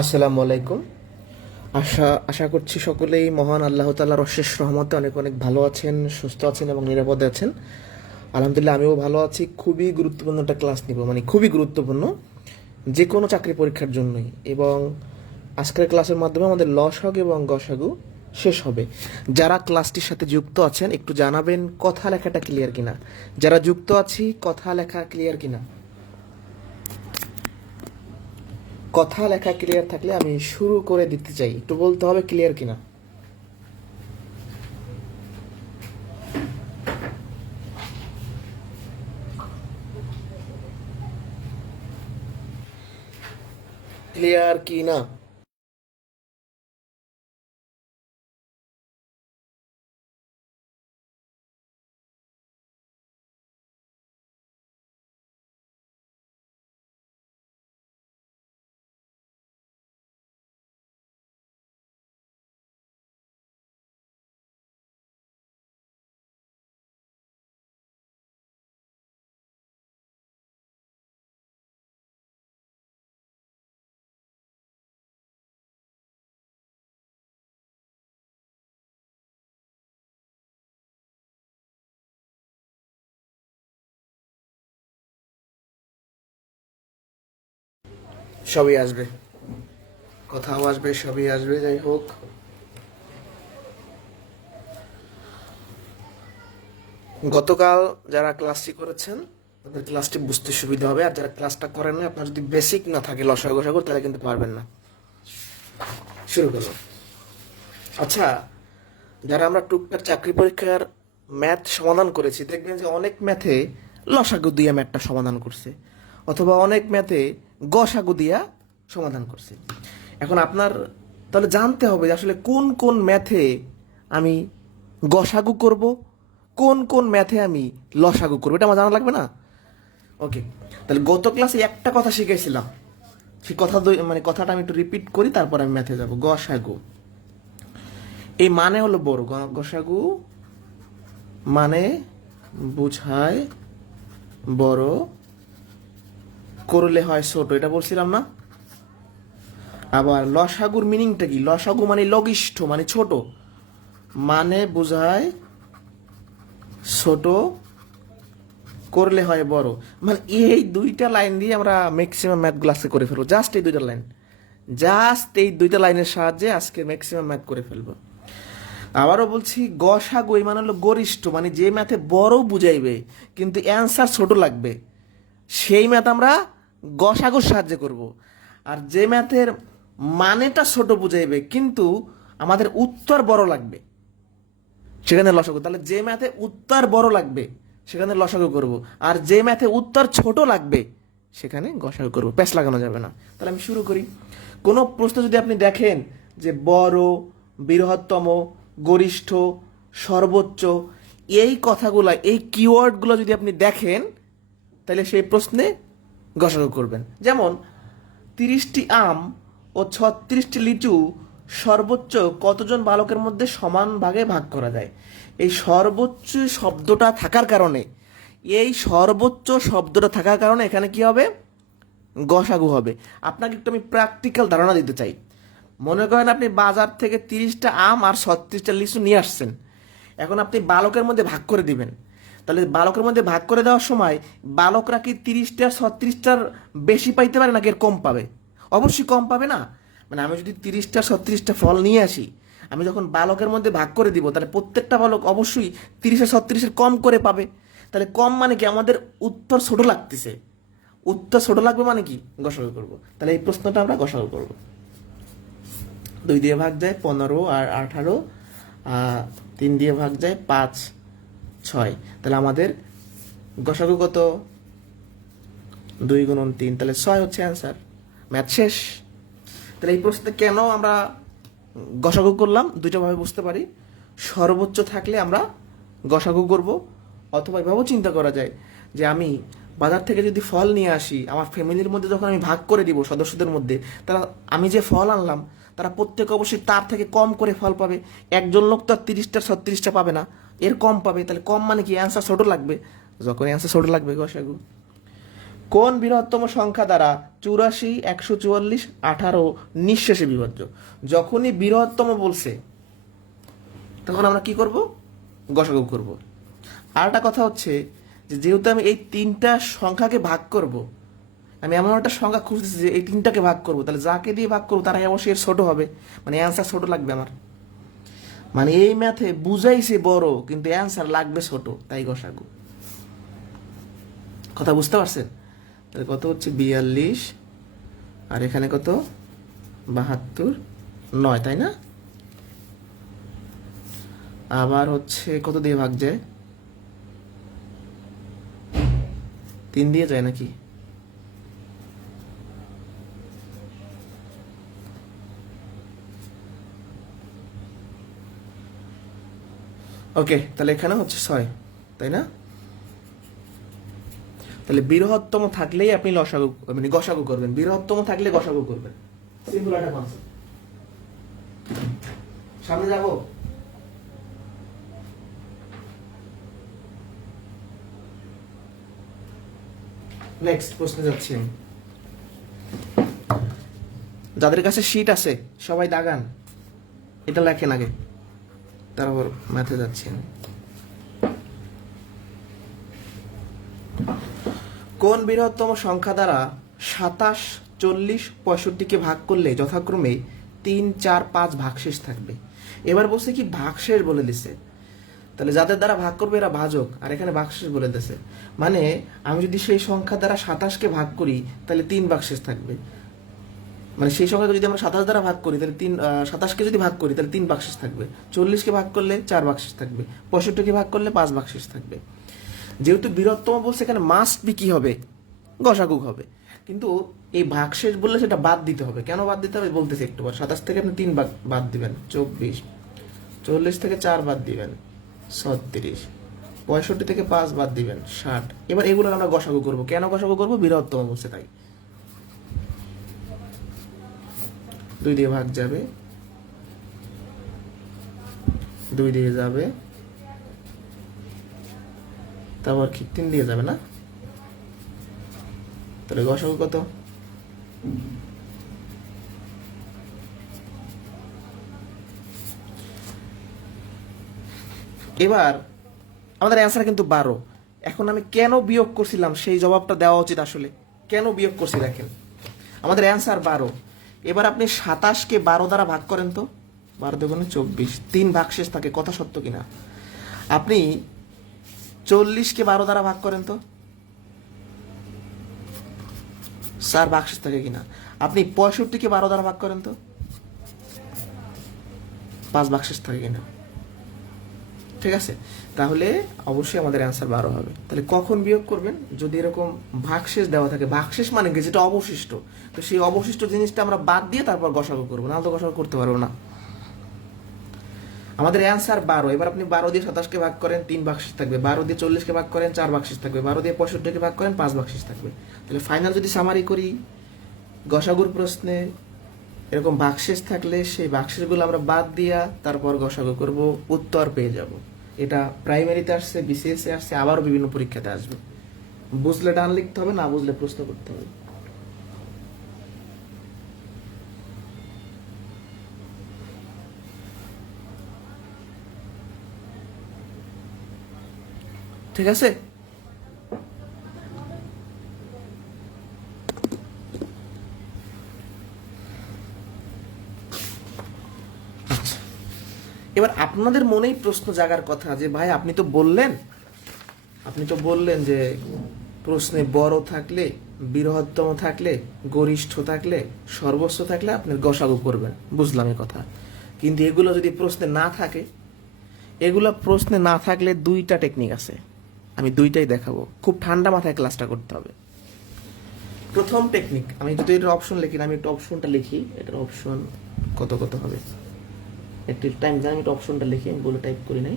আসসালামু আলাইকুম। আশা আশা করছি সকলেই মহান আল্লাহ তাআলার অশেষ রহমতে অনেক অনেক ভালো আছেন, সুস্থ আছেন এবং নিরাপদে আছেন। আলহামদুলিল্লাহ আমিও ভালো আছি। খুবই গুরুত্বপূর্ণ একটা ক্লাস নিব, মানে খুবই গুরুত্বপূর্ণ, যে কোনো চাকরি পরীক্ষার জন্যই। এবং আজকের ক্লাসের মাধ্যমে আমাদের লসাগু এবং গসাগু শেষ হবে। যারা ক্লাসটির সাথে যুক্ত আছেন একটু জানাবেন কথা লেখাটা ক্লিয়ার কিনা। যারা যুক্ত আছি কথা লেখা ক্লিয়ার কিনা। কথা লেখা ক্লিয়ার থাকলে আমি শুরু করে দিতে চাই, একটু বলতে হবে ক্লিয়ার কিনা। ক্লিয়ার কি না? সবই আসবে, কথাও আসবে, সবই আসবে। যাই হোক, গতকাল যারা ক্লাসটি করেছেন তাদের ক্লাসটি বুঝতে সুবিধা হবে, আর যারা ক্লাসটা করেন না, আপনার যদি বেসিক না থাকে লসাগু গসাগু, তাহলে কিন্তু পারবেন না। শুরু করো। আচ্ছা, যারা আমরা টুকটাক চাকরি পরীক্ষার ম্যাথ সমাধান করেছি, দেখবেন যে অনেক ম্যাথে লসাগু দিয়া ম্যাথটা সমাধান করছে, অথবা অনেক ম্যাথে গসাগু দিয়া সমাধান করছে। এখন আপনার তাহলে জানতে হবে যে আসলে কোন কোন ম্যাথে আমি গসাগু করব, কোন কোন ম্যাথে আমি লসাগু করবো, এটা আমার জানা লাগবে না? ওকে, তাহলে গত ক্লাসে একটা কথা শিখেছিলাম, সেই কথা মানে কথাটা আমি একটু রিপিট করি, তারপর আমি ম্যাথে যাব। গসাগু এই মানে হলো বড়, গসাগু মানে বুঝায় বড়, করলে হয় ছোট, এটা বলছিলাম না? আবার লসাগুর মিনিংটা কি? লসাগু মানে লঘিষ্ঠ, মানে ছোট, মানে বুঝায় ছোট, করলে হয় বড়। মানে এই দুইটা লাইন দিয়ে আমরা ম্যাক্সিমাম ম্যাথগুলো আজকে করে ফেলবো। জাস্ট এই দুইটা লাইন, জাস্ট এই দুইটা লাইনের সাহায্যে আজকে ম্যাক্সিমাম ম্যাথ করে ফেলবো। আবারও বলছি, গসাগু মানে হলো গরিষ্ঠ, মানে যে ম্যাথে বড় বুঝাইবে কিন্তু অ্যান্সার ছোট লাগবে, সেই ম্যাথ আমরা গসাগুর সাহায্যে করব। আর যে ম্যাথের মানেটা ছোট বুঝাইবে কিন্তু আমাদের উত্তর বড় লাগবে, সেখানে লসাগু। তাহলে যে ম্যাথে উত্তর বড় লাগবে সেখানে লসাগু করব, আর যে ম্যাথে উত্তর ছোট লাগবে সেখানে গসাগু করব। প্যাচ লাগানো যাবে না। তাহলে আমি শুরু করি। কোনো প্রশ্ন যদি আপনি দেখেন যে বড়, বৃহত্তম, গরিষ্ঠ, সর্বোচ্চ, এই কথাগুলা, এই কিওয়ার্ডগুলো যদি আপনি দেখেন, তাহলে সেই প্রশ্নে গসাগু করবেন। যেমন 30টি আম ও 36টি লিচু সর্বোচ্চ কতজন বালকের মধ্যে সমান ভাগে ভাগ করা যায়? এই সর্বোচ্চ শব্দটা থাকার কারণে, এই সর্বোচ্চ শব্দটা থাকার কারণে এখানে কি হবে? গসাগু হবে। আপনাকে একটু আমি প্র্যাকটিক্যাল ধারণা দিতে চাই। মনে করেন আপনি বাজার থেকে 30টা আম আর 36টা লিচু নিয়ে আসছেন। এখন আপনি বালকের মধ্যে ভাগ করে দিবেন। তাহলে বালকের মধ্যে ভাগ করে দেওয়ার সময় বালকরা কি 30টা 36টার বেশি পাইতে পারে নাকি এর কম পাবে? অবশ্যই কম পাবে না? মানে আমি যদি 30টা 36টা ফল নিয়ে আসি, আমি যখন বালকের মধ্যে ভাগ করে দিব, তাহলে প্রত্যেকটা বালক অবশ্যই 30 আর 36-এর কম করে পাবে। তাহলে কম মানে কি? আমাদের উত্তর ছোট লাগতেছে। উত্তর ছোট লাগবে মানে কি? গসাগু করব। তাহলে এই প্রশ্নটা আমরা গসাগু করব। 2 দিয়ে ভাগ যায় 15 আর 18, 3 দিয়ে ভাগ যায় 5, 6। তাহলে আমাদের গসাগু কত? 2 গুণন 3, তাহলে 6 হচ্ছে অ্যান্সার। ম্যাথ শেষ। তাহলে এই প্রশ্নে কেন আমরা গসাগু করলাম দুইটা ভাবে বুঝতে পারি। সর্বোচ্চ থাকলে আমরা গসাগু করব, অথবা এভাবেও চিন্তা করা যায় যে আমি বাজার থেকে যদি ফল নিয়ে আসি, আমার ফ্যামিলির মধ্যে যখন আমি ভাগ করে দিব সদস্যদের মধ্যে, তারা আমি যে ফল আনলাম তারা প্রত্যেকে অবশ্যই তার থেকে কম করে ফল পাবে। একজন লোক তো আর 30টা 36টা পাবে না, এর কম পাবে। তাহলে কম মানে কি? অ্যান্সার ছোট লাগবে। যখন অ্যান্সার ছোট লাগবে গসাগু। কোন বৃহত্তম সংখ্যা দ্বারা 84, 144, 18 নিঃশেষে বিভাজ্য? যখনই বৃহত্তম বলছে তখন আমরা কি করব? গসাগু করব। আর একটা কথা হচ্ছে যে যেহেতু আমি এই তিনটা সংখ্যাকে ভাগ করব, আমি এমন একটা সংখ্যা খুঁজতেছি যে এই তিনটাকে ভাগ করব, তাহলে যাকে দিয়ে ভাগ করবো তারাই অবশ্যই এর ছোট হবে, মানে অ্যান্সার ছোট লাগবে আমার। মানে এই ম্যাথে বুঝাইছে বড় কিন্তু অ্যান্সার লাগবে ছোট, তাই গসাগু। কথা বুঝতে পারছেন? তাহলে কত হচ্ছে 42, আর এখানে কত 72, 9, তাই না? আবার হচ্ছে কত দিয়ে ভাগ যায়? 3 দিয়ে যায় নাকি? ওকে, তাহলে এখানে হচ্ছে 6, তাই না? তাহলে বৃহত্তম থাকলেই আপনি লসাগু মানে গসাগু করবেন, বৃহত্তম থাকলে গসাগু করবেন। সিম্পল একটা কনসেপ্ট। সামনে যাব। নেক্সট প্রশ্নে যাচ্ছি আমি। যাদের কাছে শীট আছে সবাই দাগান, এটা লেখেন আগে, তারপর ম্যাথে যাচ্ছি আমি। কোন বৃহত্তম সংখ্যা দ্বারা 27, 40, 65-কে ভাগ করলে যথাক্রমে 3, 4, 5 ভাগশেষ থাকবে? এবার বলছে কি ভাগশেষ বলে দিছে, তাহলে যাদের দ্বারা ভাগ করবে এরা ভাজক, আর এখানে ভাগশেষ বলে দিছে। মানে আমি যদি সেই সংখ্যা দ্বারা 27-কে ভাগ করি তাহলে 3 ভাগশেষ থাকবে। মানে সেই সংখ্যাকে যদি আমরা 27 দ্বারা ভাগ করি তাহলে 27-কে যদি ভাগ করি তাহলে 3 ভাগশেষ থাকবে, 40-কে ভাগ করলে 4 ভাগশেষ থাকবে, 65-কে ভাগ করলে 5 ভাগশেষ থাকবে। যেহেতু বৃহত্তম বলছে এখানে মাস্ট বি কি হবে? গসাগু হবে। কিন্তু এই ভাগশেষ বললে সেটা বাদ দিতে হবে। কেন বাদ দিতে হবে বলতেছি একটু পর। 27 থেকে আপনি 3 বাদ দিবেন 24, 40 থেকে 4 বাদ দিবেন 36, 65 থেকে 5 বাদ দিবেন 60। এবার এগুলো আমরা গসাগু করব। কেন গসাগু করব? বৃহত্তম বলছে তাই। 2 দিয়ে ভাগ যাবে, 2 দিয়ে যাবে, তারপর 3 দিয়ে যাবে না? তাহলে গসাগু কত? এবার আমাদের অ্যান্সার কিন্তু 12। এখন আমি কেন বিয়োগ করছিলাম সেই জবাবটা দেওয়া উচিত আসলে। কেন বিয়োগ করছি দেখেন, আমাদের অ্যান্সার 12। এবার আপনি 27-কে 12 দ্বারা ভাগ করেন তো, 12 দুগুণে 24, 3 ভাগশেষ থাকে, কথা সত্য কিনা? আপনি 40-কে 12 দ্বারা ভাগ করেন তো, 4 ভাগশেষ থাকে কিনা? আপনি 65-কে 12 দ্বারা ভাগ করেন তো, 5 ভাগশেষ থাকে কিনা? ঠিক আছে, তাহলে অবশ্যই আমাদের অ্যান্সার 12 হবে। তাহলে কখন বিয়োগ করবেন? যদি এরকম ভাগশেষ দেওয়া থাকে। ভাগশেষ মানে কি? যেটা অবশিষ্ট, তো সেই অবশিষ্ট জিনিসটা আমরা বাদ দিয়ে তারপর গসাগু করবো, নাহলে তো গসাগু করতে পারবো না। আমাদের অ্যান্সার 12। এবার আপনি 12 দিয়ে 27-কে ভাগ করেন, 3 ভাগশেষ থাকবে। 12 দিয়ে 40-কে ভাগ করেন, 4 ভাগশেষ থাকবে। 12 দিয়ে 65-কে ভাগ করেন, 5 ভাগশেষ থাকবে। তাহলে ফাইনাল যদি সামারি করি, গসাগুর প্রশ্নে এরকম ভাগশেষ থাকলে সেই ভাগশেষগুলো আমরা বাদ দিয়া তারপর গসাগু করব, উত্তর পেয়ে যাব। এটা প্রাইমারিতে আসছে, বিসিএস এ আসছে, আবারও বিভিন্ন পরীক্ষাতে আসবে। বুঝলে ডান লিখতে হবে, না বুঝলে প্রশ্ন করতে হবে। ঠিক আছে? এবার আপনাদের মনেই প্রশ্ন জাগার কথা যে ভাই আপনি তো বললেন যে প্রশ্নে বড় থাকলে, বৃহত্তম থাকলে, গরিষ্ঠ থাকলে, সর্বোচ্চ থাকলে আপনি গসাগু করবেন। বুঝলাম এই কথা, কিন্তু এগুলো যদি প্রশ্নে না থাকে, এগুলো প্রশ্নে না থাকলে 2টা টেকনিক আছে, আমি 2টাই দেখাবো। খুব ঠান্ডা মাথায় ক্লাসটা করতে হবে। প্রথম টেকনিক, আমি যদি এটার অপশন লিখি না, আমি একটু অপশনটা লিখি, এটার অপশন কত কত হবে একটু টাইম জানি, আমি একটু অপশনটা লিখি, আমি বলে টাইপ করি নাই।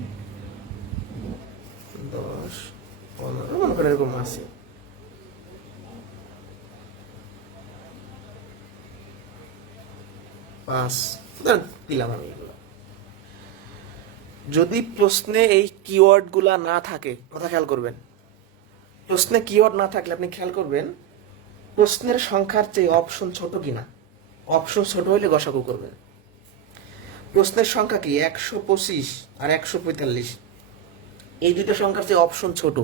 10, 15 মনে করে এরকম আছে। পাঁচ দিলাম আমি এগুলো। যদি প্রশ্নে এই কিওয়ার্ড গুলা না থাকে, কথা খেয়াল করবেন, প্রশ্নে কিওয়ার্ড না থাকলে আপনি খেয়াল করবেন প্রশ্নের সংখ্যার চেয়ে অপশন ছোট কিনা, অপশন ছোট হইলে গসাগু করবেন। প্রশ্নের সংখ্যা কি 125 আর 145, এই দুটো সংখ্যার চেয়ে অপশন ছোট,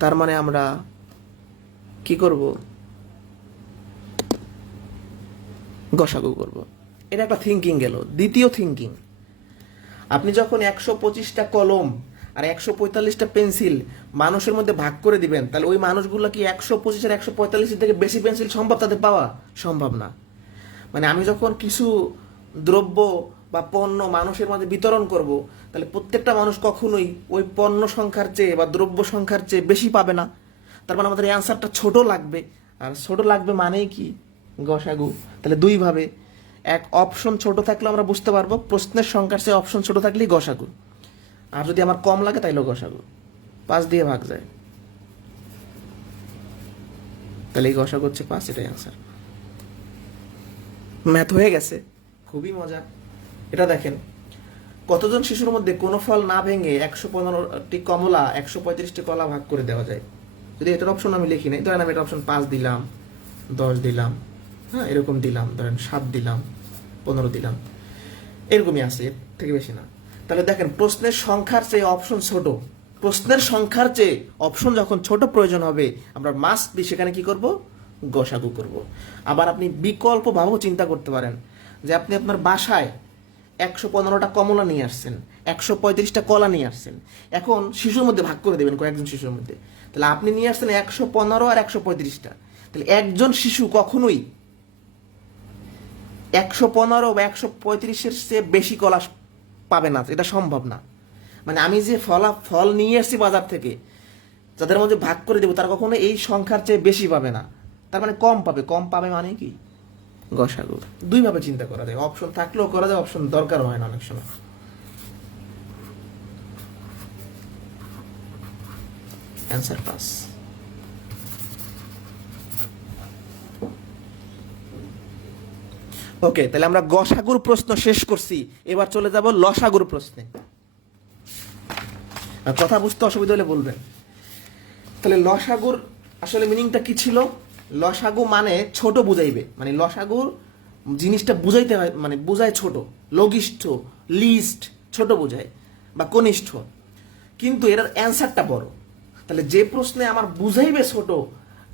তার মানে আমরা কি করব, গসাগু করব। এটা একটা থিঙ্কিং গেল। দ্বিতীয় থিঙ্কিং, আপনি যখন 125টা কলম আর 145টা পেন্সিল মানুষের মধ্যে ভাগ করে দিবেন, তাহলে ওই মানুষগুলো কি 125 আর 145 থেকে বেশি পেন্সিল সম্ভব তাদের পাওয়া? সম্ভব না। মানে আমি যখন কিছু দ্রব্য বা পণ্য মানুষের মধ্যে বিতরণ করব, তাহলে প্রত্যেকটা মানুষ কখনোই ওই পণ্য সংখ্যার চেয়ে বা দ্রব্য সংখ্যার চেয়ে বেশি পাবে না। তার মানে আমাদের অ্যান্সারটা ছোট লাগবে, আর ছোট লাগবে মানেই কি, গসাগু। তাহলে দুইভাবে, এক অপশন ছোট থাকলে আমরা বুঝতে পারবো প্রশ্নের সংখ্যার চেয়ে অপশন ছোট থাকলেই গসাগু, আর যদি আমার কম লাগে তাইলেও গসাগু। 5 দিয়ে ভাগ যায়, তাহলে এই গসাগু হচ্ছে 5, এটাই অ্যান্সার। ম্যাথ হয়ে গেছে, খুবই মজা। এটা দেখেন, কতজন শিশুর মধ্যে কোনো ফল না ভেঙে 115টি কমলা 135টি কলা ভাগ করে দেওয়া যায়? যদি এটার অপশন আমি লিখি নাই, ধরেন আমি এটা অপশন 5 দিলাম, 10 দিলাম, হ্যাঁ এরকম দিলাম, ধরেন 7 দিলাম, 15 দিলাম, এরকমই আছে, এর থেকে বেশি না। তাহলে দেখেন, প্রশ্নের সংখ্যার চেয়ে অপশন ছোট, প্রশ্নের সংখ্যার চেয়ে অপশন যখন ছোট প্রয়োজন হবে, আমরা মাস্ট বি সেখানে কি করব, গসাগু করব। আবার আপনি বিকল্প ভাবেও চিন্তা করতে পারেন যে আপনি আপনার বাসায় 115টা কমলা নিয়ে আসছেন, 135টা কলা নিয়ে আসছেন, এখন শিশুর মধ্যে ভাগ করে দেবেন কয়েকজন শিশুর মধ্যে, তাহলে আপনি নিয়ে আসছেন 115 আর 135টা, তাহলে একজন শিশু কখনোই 115 বা 135-এর চেয়ে বেশি কলা পাবে না, এটা সম্ভব না। মানে আমি যে ফল নিয়ে আসছি বাজার থেকে, যাদের মধ্যে ভাগ করে দেবো, তারা কখনো এই সংখ্যার চেয়ে বেশি পাবে না, তার মানে কম পাবে। কম পাবে মানে কি, গসাগু। দুইভাবে চিন্তা করা যায়, অপশন থাকলেও করা যায়, অপশন দরকার হয় না অনেক সময়। Answer pass. ওকে, তাহলে আমরা গসাগুর প্রশ্ন শেষ করছি, এবার চলে যাব লসাগুর প্রশ্নে। কথা বুঝতে অসুবিধা হলে বলবেন। তাহলে লসাগুর আসলে মিনিংটা কি ছিল? লসাগু মানে ছোট বুঝাইবে, মানে লসাগুর জিনিসটা বুঝাইতে হয়, মানে বুঝায় ছোট, লঘিষ্ঠ, লিস্ট, ছোট বোঝায় বা কনিষ্ঠ, কিন্তু এটার অ্যান্সারটা বড়। তাহলে যে প্রশ্নে আমার বুঝাইবে ছোট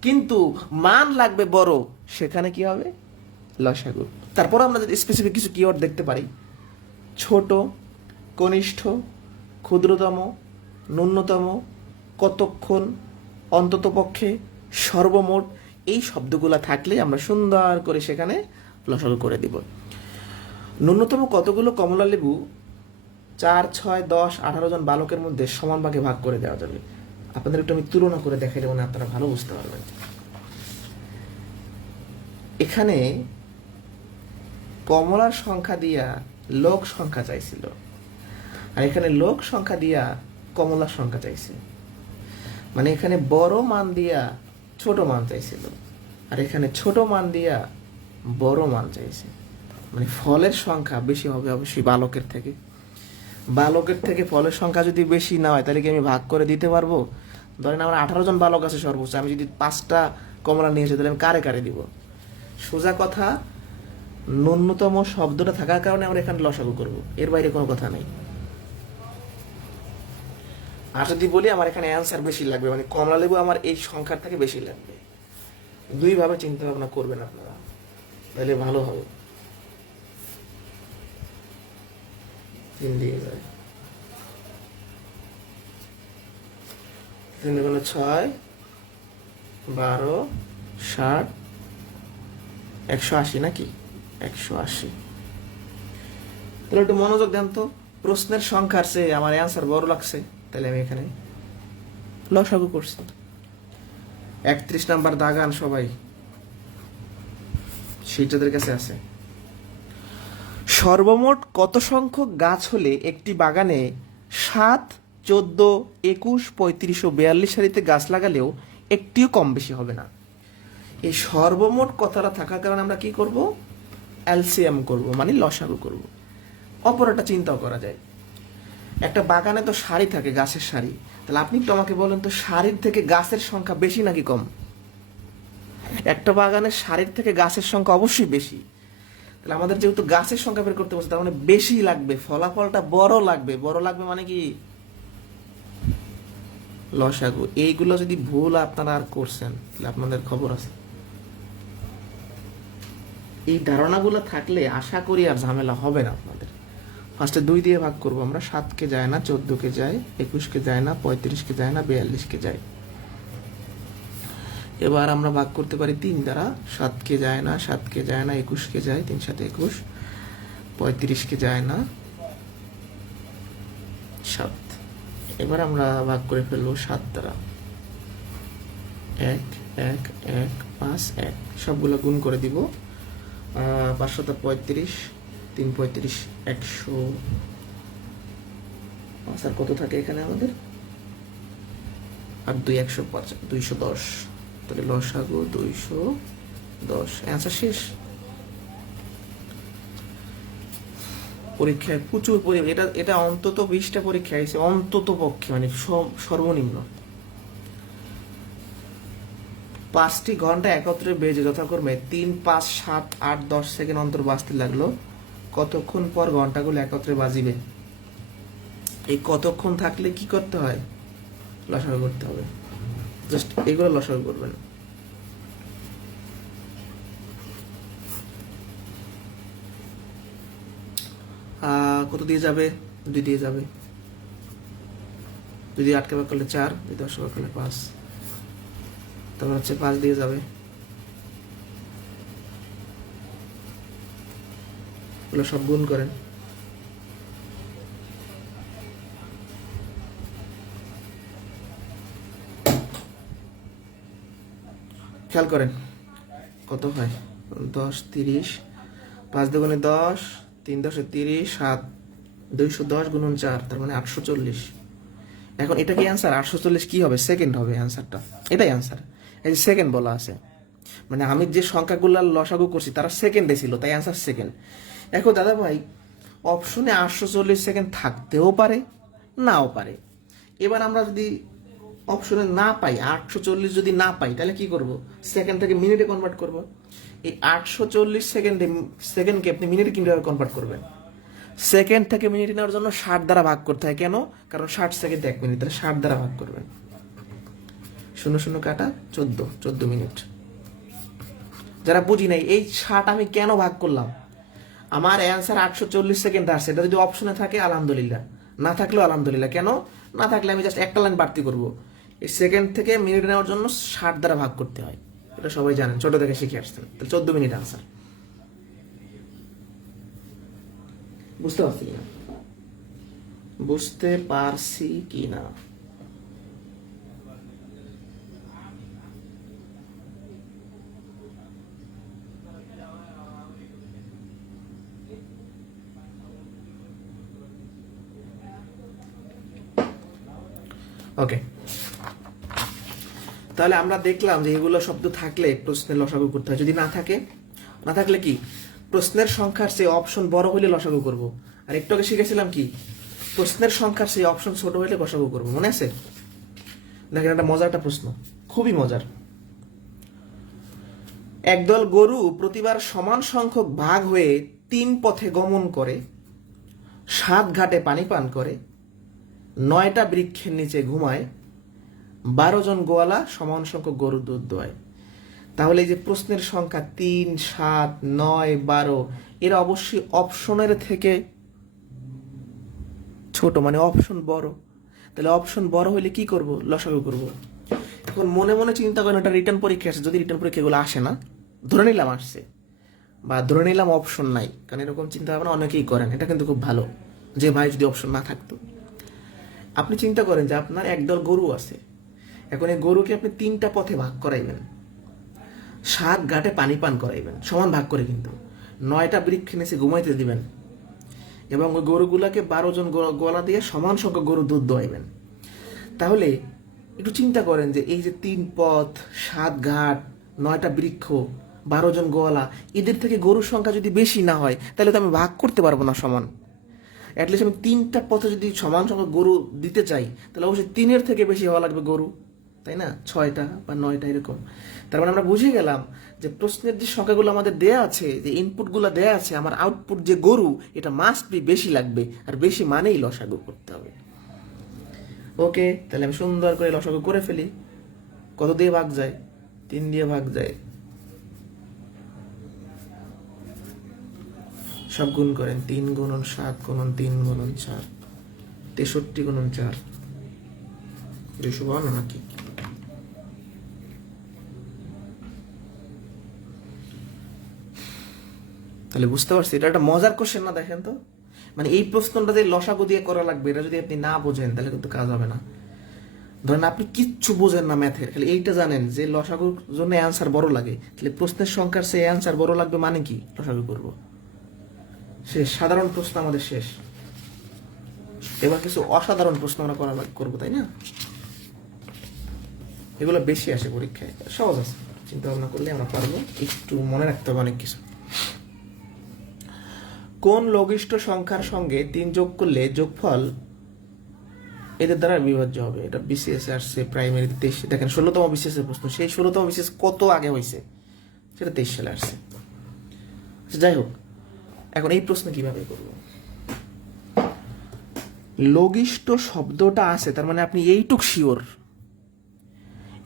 কিন্তু মান লাগবে বড়, সেখানে কি হবে, লসাগু। তারপর আমরা যদি স্পেসিফিক কিছু কিওয়ার্ড দেখতে পারি, ছোট, কনিষ্ঠ, ক্ষুদ্রতম, ন্যূনতম, কতক্ষণ, অন্ততপক্ষে, সর্বমোট, এই শব্দগুলো থাকলে আমরা সুন্দর করে সেখানে লসাগু করে দিব। ন্যূনতম কতগুলো কমলা লেবু 4, 6, 10, 18 জন বালকের মধ্যে সমান ভাগে ভাগ করে দেওয়া যাবে? আপনাদের একটু আমি তুলনা করে দেখাইলে মানে আপনারা ভালো বুঝতে পারবেন। এখানে কমলার সংখ্যা দিয়া লোক সংখ্যা চাইছিল, আর এখানে লোক সংখ্যা দিয়া কমলার সংখ্যা চাইছে। মানে এখানে বড় মান দিয়া ছোট মান চাইছিল, আর এখানে ছোট মান দিয়া বড় মান চাইছে। মানে ফলের সংখ্যা বেশি হবে অবশ্যই বালকের থেকে। বালকের থেকে ফলের সংখ্যা যদি বেশি না হয়, তাহলে কি আমি ভাগ করে দিতে পারবো? ধরেন আমার 18 জন বালক আছে সর্বোচ্চ, আমি যদি 5টা কমলা নিয়ে আসি, তাহলে আমি কারে কারে দিব? সোজা কথা, ন্যূনতম শব্দটা থাকার কারণে আমরা এখানে লসাগু করব, এর বাইরে কোনো কথা নেই। আর যদি বলি আমার এখানে অ্যান্সার বেশি লাগবে, মানে কমলা লেবু আমার এই সংখ্যার থেকে বেশি লাগবে, দুইভাবে চিন্তা ভাবনা করবেন আপনারা, তাহলে ভালো হবে। 3 দিয়ে যায়, 3 গুণে 6, 12, 60, 180 নাকি 180। তাহলে একটু মনোযোগ দেন তো, প্রশ্নের সংখ্যার চেয়ে আমার অ্যান্সার বড় লাগছে, তাহলে আমি এখানে লসাগু করছি। 31 নাম্বার দাগান সবাই, সেইটাদের কাছে আছে। সর্বমোট কত সংখ্যক গাছ হলে একটি বাগানে 7, 14, 21, 35 ও 42 সারিতে গাছ লাগালেও একটিও কম বেশি হবে না? এই সর্বমোট কথাটা থাকার কারণে আমরা কি করব, এলসিএম করব, মানে লসাগু করব। অপর একটা চিন্তাও করা যায়, একটা বাগানে তো সারি থাকে, গাছের সারি, তাহলে আপনি একটু আমাকে বলেন তো, সারির থেকে গাছের সংখ্যা বেশি নাকি কম? একটা বাগানের সারির থেকে গাছের সংখ্যা অবশ্যই বেশি। তাহলে আমাদের যেহেতু গাছের সংখ্যা বের করতে বলছে, তার মানে বেশি লাগবে, ফলাফলটা বড় লাগবে। বড় লাগবে মানে কি? লসাগু। এইগুলো যদি ভুল আপনারা আর করছেন তাহলে আপনাদের খবর আছে। এই ধারণাগুলো থাকলে আশা করি আর ঝামেলা হবে না আপনাদের। ফার্স্টে 2 দিয়ে ভাগ করব আমরা। 7কে যায় না, 14কে যায়, 21কে যায় না, 35কে যায় না, 42কে যায়। এবার আমরা ভাগ করতে পারি 3 দ্বারা। 7কে যায় না, 7কে যায় না, 21কে যায়, 3 7 21, 35কে যায় না, 7। এবার আমরা ভাগ করে ফেলবো 7 দ্বারা। 1 1 1 5 1, সবগুলো গুণ করে দিব। 5 7 35, 3 35, 100। আর কত থাকে এখানে আমাদের? আর 2 105, 210। তাহলে লসাগু 210। অ্যান্সার শেষ। পরীক্ষায় প্রচুর এটা এটা অন্তত 20টা পরীক্ষা আছে, অন্তত পক্ষে, মানে সর্বনিম্ন 5টি ঘন্টা একত্রে বেজে যথাক্রমে 3 5 7 8 10 সেকেন্ড অন্তর বাজতে লাগলো। কতক্ষণ পর ঘন্টাগুলো একত্রে বাজিবে? এই কতক্ষণ থাকলে কি করতে হয়? লসাগু করতে হবে। জাস্ট এগুলো লসাগু করবেন। কত দিয়ে যাবে? 2 দিয়ে যাবে। 2 দিয়ে 8কে ভাগ করলে 4, 2 10 ভাগ করলে 5, তারপর হচ্ছে 5 দিয়ে যাবে। এগুলো সব গুণ করেন। খেয়াল করেন কত হয়। 10 30, 5 দুগুণে 10, 3 10 30, 7 210 গুণন 4, তার মানে 840। এখন এটা কি অ্যান্সার? 840 কি হবে? সেকেন্ড হবে অ্যান্সারটা। এটাই অ্যান্সার। এই যে সেকেন্ড বলা আছে, মানে আমি যে সংখ্যাগুলো লসাগু করছি তারা সেকেন্ডে ছিল, তাই অ্যান্সার সেকেন্ড। এখন দাদা ভাই, অপশনে 840 সেকেন্ড থাকতেও পারে, নাও পারে। এবার আমরা যদি অপশনে না পাই, 840 যদি না পাই, তাহলে কি করব? সেকেন্ড থেকে মিনিটে কনভার্ট করব। এই 840 সেকেন্ডকে আপনি মিনিটে কিভাবে কনভার্ট করবেন? সেকেন্ড থেকে মিনিট নেওয়ার জন্য 60 দ্বারা ভাগ করতে হয়। কেন? কারণ 60 সেকেন্ড 1 মিনিট, তাহলে 60 দ্বারা ভাগ করবেন। 0 0 কাটা 14 মিনিট। যারা বুঝি নাই এই 60 আমি কেন ভাগ করলাম, আমার অ্যান্সার 840 সেকেন্ড আসছে। এটা যদি অপশনে থাকে আলহামদুলিল্লাহ, না থাকলেও আলহামদুলিল্লাহ। কেন না থাকলে আমি জাস্ট একটা লাইন বাড়তি করব। এই সেকেন্ড থেকে মিনিট নেওয়ার জন্য 60 দ্বারা ভাগ করতে হয়, এটা সবাই জানেন, ছোট থেকে শিখে আসছেন। তাহলে 14 মিনিট আনসার। বুঝতে পারছি কিনা? বুঝতে পারছি কিনা? ওকে, তাহলে আমরা দেখলাম যে এগুলো শব্দ থাকলে প্রশ্নের লসাগু করতে হয়। যদি না থাকে, না থাকলে কি প্রশ্নের সংখ্যার চেয়ে অপশন বড় হলে লসাগু করব। আর একটু আগে শিখেছিলাম কি, প্রশ্নের সংখ্যার চেয়ে অপশন ছোট হলে লসাগু করব, মনে আছে? দেখেন একটা মজার একটা প্রশ্ন, খুবই মজার। একদল গরু প্রতিবার সমান সংখ্যক ভাগ হয়ে 3 পথে গমন করে, 7 ঘাটে পানি পান করে, 9টা বৃক্ষের নিচে ঘুমায়, 12 জন গোয়ালা সমান সংখ্যক গরুর দুধ দোয়ায়। তাহলে এই যে প্রশ্নের সংখ্যা 3 7 9 12, এরা অবশ্যই অপশনের থেকে ছোট, মানে অপশন বড়। তাহলে অপশন বড় হলে কি করব? লসাগু করব। এখন মনে মনে চিন্তা করেন, এটা রিটার্ন পরীক্ষা আসে, যদি রিটার্ন পরীক্ষা এগুলো আসে না, ধরে নিলাম আসছে, বা ধরে নিলাম অপশন নাই, কারণ এরকম চিন্তা ভাবনা অনেকেই করেন, এটা কিন্তু খুব ভালো যে ভাই যদি অপশন না থাকতো। আপনি চিন্তা করেন যে আপনার একদল গরু আছে, এখন এই গরুকে আপনি 3টা পথে ভাগ করাইবেন, 7 ঘাটে পানি পান করাইবেন সমান ভাগ করে, কিন্তু 9টা বৃক্ষ নিচে ঘুমাইতে দিবেন, এবং ওই গরুগুলাকে 12 জন গোয়ালা দিয়ে সমান সংখ্যক গরু দুধ দোয়াইবেন। তাহলে একটু চিন্তা করেন যে এই যে 3 পথ, 7 ঘাট, 9টা বৃক্ষ, 12 জন গোয়ালা, এদের থেকে গরুর সংখ্যা যদি বেশি না হয়, তাহলে তো আমি ভাগ করতে পারবো না সমান। অ্যাটলিস্ট আমি 3টা পথে যদি সমান সংখ্যক গরু দিতে চাই, তাহলে অবশ্যই 3-এর থেকে বেশি হওয়া লাগবে গরু। তাই না, 6টা বা 9টা এরকম। তার মানে আমরা বুঝে গেলাম যে প্রশ্নের যে সংখ্যাগুলো আমাদের দেয়া আছে, যে ইনপুটগুলো দেয়া আছে, আমার আউটপুট যে গরু, এটা মাস্ট বি বেশি লাগবে, আর বেশি মানেই লসাগু করতে হবে। ওকে, তাহলে আমি সুন্দর করে লসাগু করে ফেলি। কত দিয়ে ভাগ যায়? 3 দিয়ে ভাগ যায়। সব গুণ করেন, 3 গুণন 7 গুণন 3 গুণন 4, 63 গুণন 4, 252 নাকি? তাহলে বুঝতে পারছি এটা একটা মজার কোশ্চেন না? দেখেন তো, মানে এই প্রশ্নটা যে লসাগু দিয়ে করা লাগবে, এটা যদি আপনি না বোঝেন তাহলে কিন্তু কাজ হবে না। ধরেন আপনি কিচ্ছু বোঝেন না ম্যাথের, খালি এইটা জানেন যে লসাগুর জন্য অ্যান্সার বড় লাগে, তাহলে প্রশ্নের সংখ্যার সে অ্যান্সার বড় লাগবে মানে কি? লসাগু করবো। শেষ, সাধারণ প্রশ্ন আমাদের শেষ। এবার কিছু অসাধারণ প্রশ্ন আমরা করবো, তাই না? এগুলো বেশি আসে পরীক্ষায়, সহজ আছে, চিন্তা ভাবনা করলে আমরা পারবো। একটু মনে রাখতে হবে অনেক কিছু। কোন লঘিষ্ঠ সংখ্যার সঙ্গে 3 যোগ করলে যোগফল এদের দ্বারা বিভাজ্য হবে? এটা বিসিএস আসছে প্রাইমারি 23। দেখেন 16তম বিসিএস এর প্রশ্ন, সেই 16তম বিসিএস কত আগে হয়েছে, সেটা 23 সালে আসছে। যাই হোক, এখন এই প্রশ্ন কিভাবে করব? লঘিষ্ঠ শব্দটা আছে, তার মানে আপনি এইটুক শিওর,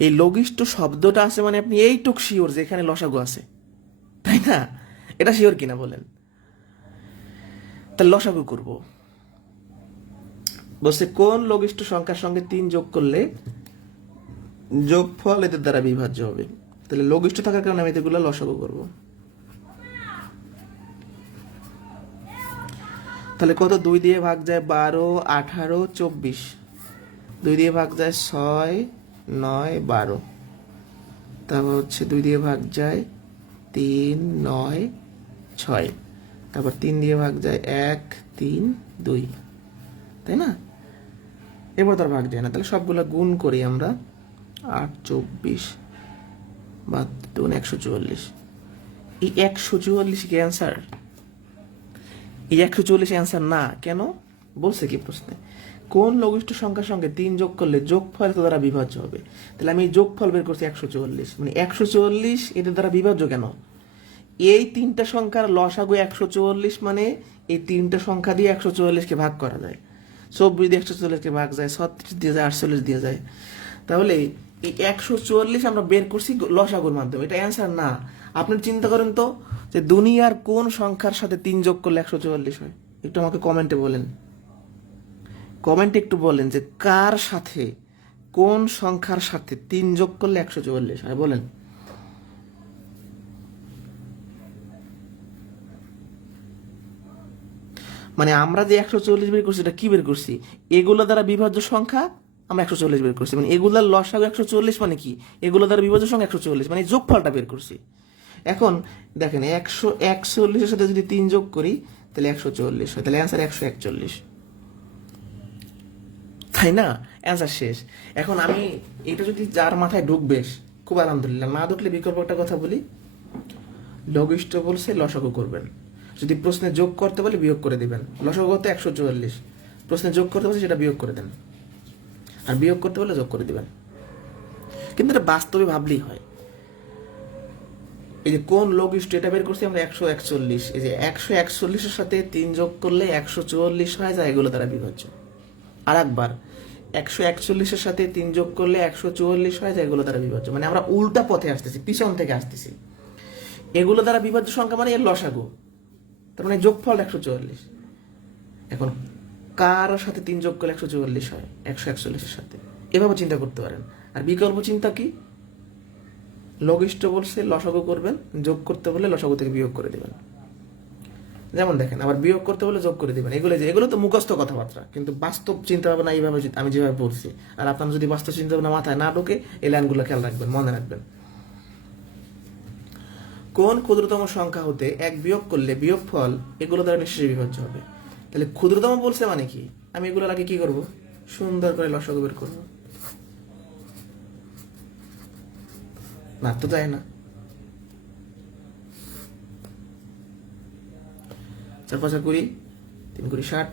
এই লঘিষ্ঠ শব্দটা আছে মানে আপনি এইটুক শিওর যে এখানে লসাগু আছে, তাই না? এটা শিওর কিনা বলেন? তাহলে লসাগু করব। বলছে কোন লঘিষ্ঠ সংখ্যার সঙ্গে 3 যোগ করলে যোগফল এদের দ্বারা বিভাজ্য হবে। তাহলে লঘিষ্ঠ থাকার কারণে আমি এগুলো লসাগু করব। তাহলে কত? 2 দিয়ে ভাগ যায় 12, 18, 24। 2 দিয়ে ভাগ যায় 6, 9, 12। তারপর হচ্ছে 2 দিয়ে ভাগ যায় 3, 9, 6। তারপর 3 দিয়ে ভাগ যায় 1, 3, 2, তাই না? এবার তার ভাগ যায় না, তাহলে সবগুলো গুণ করি আমরা। 8, 24 বা 2, 144। এই 144 কি অ্যান্সার? এই 144 অ্যান্সার না। কেন? বলছে কি প্রশ্নে, কোন লঘিষ্ঠ সংখ্যার সঙ্গে 3 যোগ করলে যোগফল দ্বারা বিভাজ্য হবে। তাহলে আমি যোগফল বের করছি 144, মানে 144 এদের দ্বারা বিভাজ্য কেন? এই 3টা সংখ্যার লসাগু 144, মানে এই 3টা সংখ্যা দিয়ে 144কে ভাগ করা যায়। 24 দিয়ে 144কে ভাগ যায়, 36 দিয়ে যায়, 48 দিয়ে যায়। তাহলে এই 144 আমরা বের করছি লসাগুর মাধ্যমে, এটা অ্যান্সার না। আপনি চিন্তা করেন তো, যে দুনিয়ার কোন সংখ্যার সাথে 3 যোগ করলে 144 হয়? একটু আমাকে কমেন্টে বলেন, কমেন্টে একটু বলেন যে কার সাথে, কোন সংখ্যার সাথে 3 যোগ করলে 144 হয়, বলেন। মানে আমরা যে 140 বের করছি, এটা কি বের করছি? এগুলো দ্বারা বিভাজ্য সংখ্যা আমরা 140 বের করছি, মানে এগুলার লসাগু 140, মানে কি? এগুলো দ্বারা বিভাজ্য সংখ্যা 140, মানে যোগফলটা বের করছি। এখন দেখেন 141-এর সাথে যদি 3 যোগ করি তাহলে 140 হয়, তাহলে অ্যান্সার 141, তাই না? অ্যান্সার শেষ। এখন আমি এটা যদি যার মাথায় ঢুকবে খুব আলহামদুলিল্লাহ, না ঢুকলে বিকল্প একটা কথা বলি, লঘিষ্ঠ বলছে লসাগু করবেন। যদি প্রশ্নে যোগ করতে বলে বিয়োগ করে দিবেন। লসাগু করতে 144, প্রশ্নে যোগ করতে বলছে সেটা বিয়োগ করে দেন, আর বিয়োগ করতে বলে যোগ করে দিবেন। কিন্তু এটা বাস্তবে ভাবলেই হয়। এই যে কোন লঘিষ্ঠ, এটা বের করছি আমরা 141, এই যে 141-এর সাথে 3 যোগ করলে 144 হয়, যা এগুলো দ্বারা বিভাজ্য। আর একবার 141-এর সাথে 3 যোগ করলে 144 হয়, যা এগুলো দ্বারা বিভাজ্য। মানে আমরা উল্টা পথে আসতেছি, পিছন থেকে আসতেছি। এগুলো দ্বারা বিভাজ্য সংখ্যা মানে এর লসাগু, তার মানে যোগফল 144। এখন কার সাথে 3 যোগ করলে 144 হয়? 141-এর সাথে। এভাবে চিন্তা করতে পারেন। আর বিকল্প চিন্তা কি? লঘিষ্ঠ বলছে লসাগু করবেন, যোগ করতে বলে লসাগু থেকে বিয়োগ করে দিবেন। যেমন দেখেন, আবার বিয়োগ করতে বলে যোগ করে দিবেন। এগুলো তো মুখস্থ কথাবার্তা, কিন্তু বাস্তব চিন্তা ভাবনা এইভাবে আমি যেভাবে বলছি, আর আপনার যদি বাস্তব চিন্তা ভাবনা মাথায় না ঢোকে, এই লাইনগুলো খেয়াল রাখবেন, মনে রাখবেন। কোন ক্ষুদ্রতম সংখ্যা হতে 1 বিয়োগ করলে বিয়োগফল এগুলো দ্বারা নিশ্চয়ই বিভাজ্য হবে। তাহলে ক্ষুদ্রতম বলছে মানে কি? আমি এগুলোর আগে কি করব? সুন্দর করে লসাগু বের করব। না তো যায় না। 4 5 20, 3 20 60,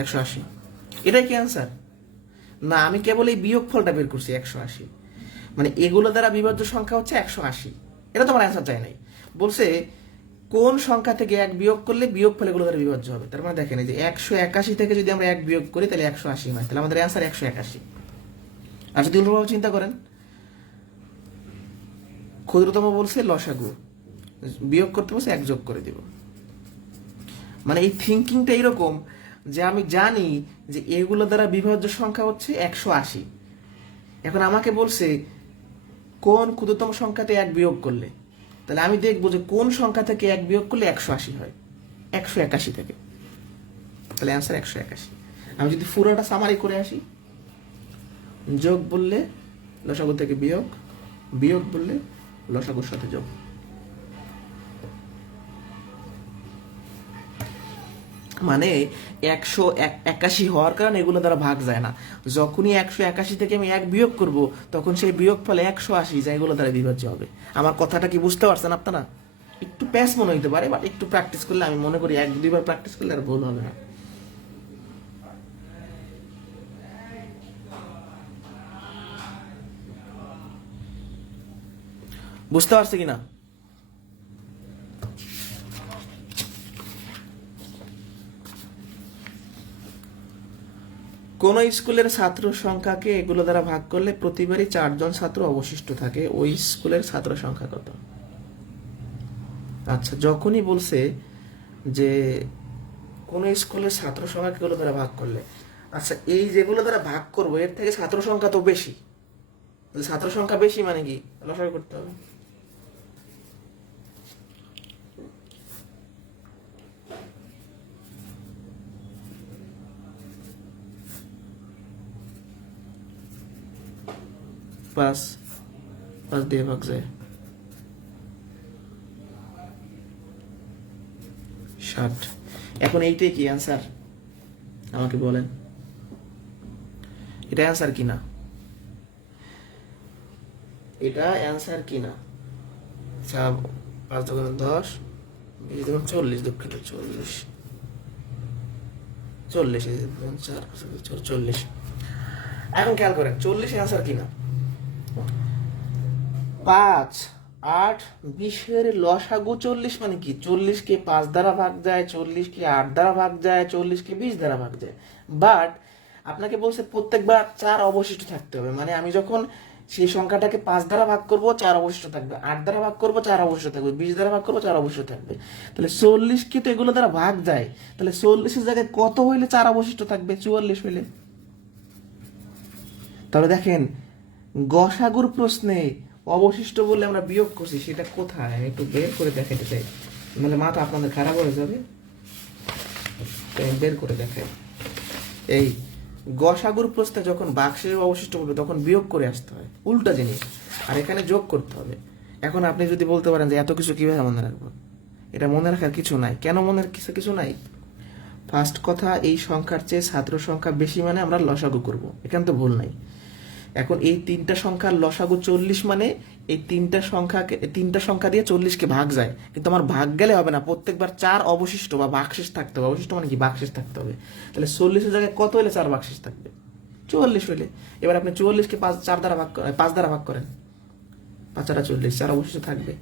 180। এটাই কি অ্যান্সার? না, আমি কেবল এই বিয়োগফলটা বের করছি 180, মানে এগুলো দ্বারা বিভাজ্য সংখ্যা হচ্ছে 180। এটা তোমার অ্যান্সার চাই নাই, বলছে কোন সংখ্যা থেকে এক বিয়োগ করলে বিয়োগফল এগুলো দ্বারা বিভাজ্য হবে। তার মানে দেখেন এই যে 181 থেকে যদি আমরা এক বিয়োগ করি তাহলে 180 হয়, তাহলে আমাদের অ্যান্সার 181। আর যদি উল্টোভাবে চিন্তা করেন, ক্ষুদ্রতম বলছে লসাগু, বিয়োগ করতে বলছে এক যোগ করে দিব। মানে এই থিঙ্কিংটা এরকম যে আমি জানি যে এগুলো দ্বারা বিভাজ্য সংখ্যা হচ্ছে 180। এখন আমাকে বলছে কোন ক্ষুদ্রতম সংখ্যাতে এক বিয়োগ করলে, তাহলে আমি দেখবো যে কোন সংখ্যা থেকে এক বিয়োগ করলে 180 হয়, 181 থেকে, তাহলে অ্যান্সার 181। আমি যদি পুরোটা সামারি করে আসি, যোগ বললে লসাগু থেকে বিয়োগ, বিয়োগ বললে লসাগুর সাথে যোগ। মানে 181 হওয়ার কারণে এগুলো দ্বারা ভাগ যায় না। যখনই 181 থেকে আমি এক বিয়োগ করব তখন সেই বিয়োগ ফলে 180 যা এগুলো দ্বারা বিভাজ্য হবে। আমার কথাটা কি বুঝতে পারছেন আপনারা? একটু প্যাস মনে হইতে পারে, বাট একটু প্র্যাকটিস করলে আমি মনে করি 1-2বার প্র্যাকটিস করলে আর ভুল হবে না। বুঝতে পারছে কিনা? কোন স্কুলের ছাত্র সংখ্যাকে এগুলো দ্বারা ভাগ করলে প্রতিবারই 4 জন ছাত্র অবশিষ্ট থাকে, ওই স্কুলের ছাত্র সংখ্যা কত? আচ্ছা, যখনই বলছে যে কোন স্কুলের ছাত্র সংখ্যাকে এগুলো দ্বারা ভাগ করলে, আচ্ছা এই যেগুলো দ্বারা ভাগ করবো এর থেকে ছাত্র সংখ্যা তো বেশি, ছাত্র সংখ্যা বেশি মানে কি লসাগু করতে হবে। পাঁচ, 5 দিয়ে ভাগ যায় 60। এখন এইটাই কি অ্যান্সার আমাকে বলেন, এটা অ্যান্সার কিনা? এটা অ্যান্সার কিনা? 5 × 10, 40, দুঃখিত 40, 40। এখন খেয়াল করেন 40 অ্যান্সার কিনা? 5, 8, 20 লসাগু 40 মানে কি? 40 কে 5 দ্বারা ভাগ যায়, 40 কে 8 দ্বারা ভাগ যায়, 40 কে 20 দ্বারা ভাগ যায়। বাট আপনাকে বলছে প্রত্যেকবার 4 অবশিষ্ট থাকতে হবে, মানে আমি যখন সেই সংখ্যাটাকে 5 দ্বারা ভাগ করব 4 অবশিষ্ট থাকবে, 8 দ্বারা ভাগ করব 4 অবশিষ্ট থাকবে, 20 দ্বারা ভাগ করব 4 অবশিষ্ট থাকবে। তাহলে 40 কে তো এগুলো দ্বারা ভাগ যায়, তাহলে 40 এর জায়গায় কত হইলে 4 অবশিষ্ট থাকবে? 44 হইলে। তাহলে দেখেন গসাগুর প্রশ্নে অবশিষ্ট বলে আমরা বিয়োগ করছি, সেটা কোথায় আমি একটু বের করে দেখাতে চাই, মানে মাথা আপনাদের খারাপ হয়ে যাবে। বের করে দেখাই, এই গসাগুর প্রশ্নে যখন বাক্সের অবশিষ্ট বলবে তখন বিয়োগ করে আসতে হয়, উল্টা জিনিস, আর এখানে যোগ করতে হবে। এখন আপনি যদি বলতে পারেন যে এত কিছু কিভাবে মনে রাখবো, এটা মনে রাখার কিছু নাই। কেন মনে কিছু নাই? ফার্স্ট কথা, এই সংখ্যার চেয়ে ছাত্র সংখ্যা বেশি মানে আমরা লসাগু করব, এখানে তো ভুল নাই। এখন এই 3টা সংখ্যার লসাগু 40 মানে এই 3টা সংখ্যা দিয়ে 40কে ভাগ যায়, কিন্তু আমার ভাগ গেলে হবে না, প্রত্যেকবার 4 অবশিষ্ট বা ভাগশেষ থাকতে হবে। অবশিষ্ট মানে কি? ভাগশেষ থাকতে হবে। তাহলে 40-এর জায়গায় কত হলে 4 ভাগশেষ থাকবে? 44 হইলে। এবার আপনি 44কে 5 দ্বারা ভাগ করেন, 5 আর 40, 4 অবশিষ্ট থাকবে।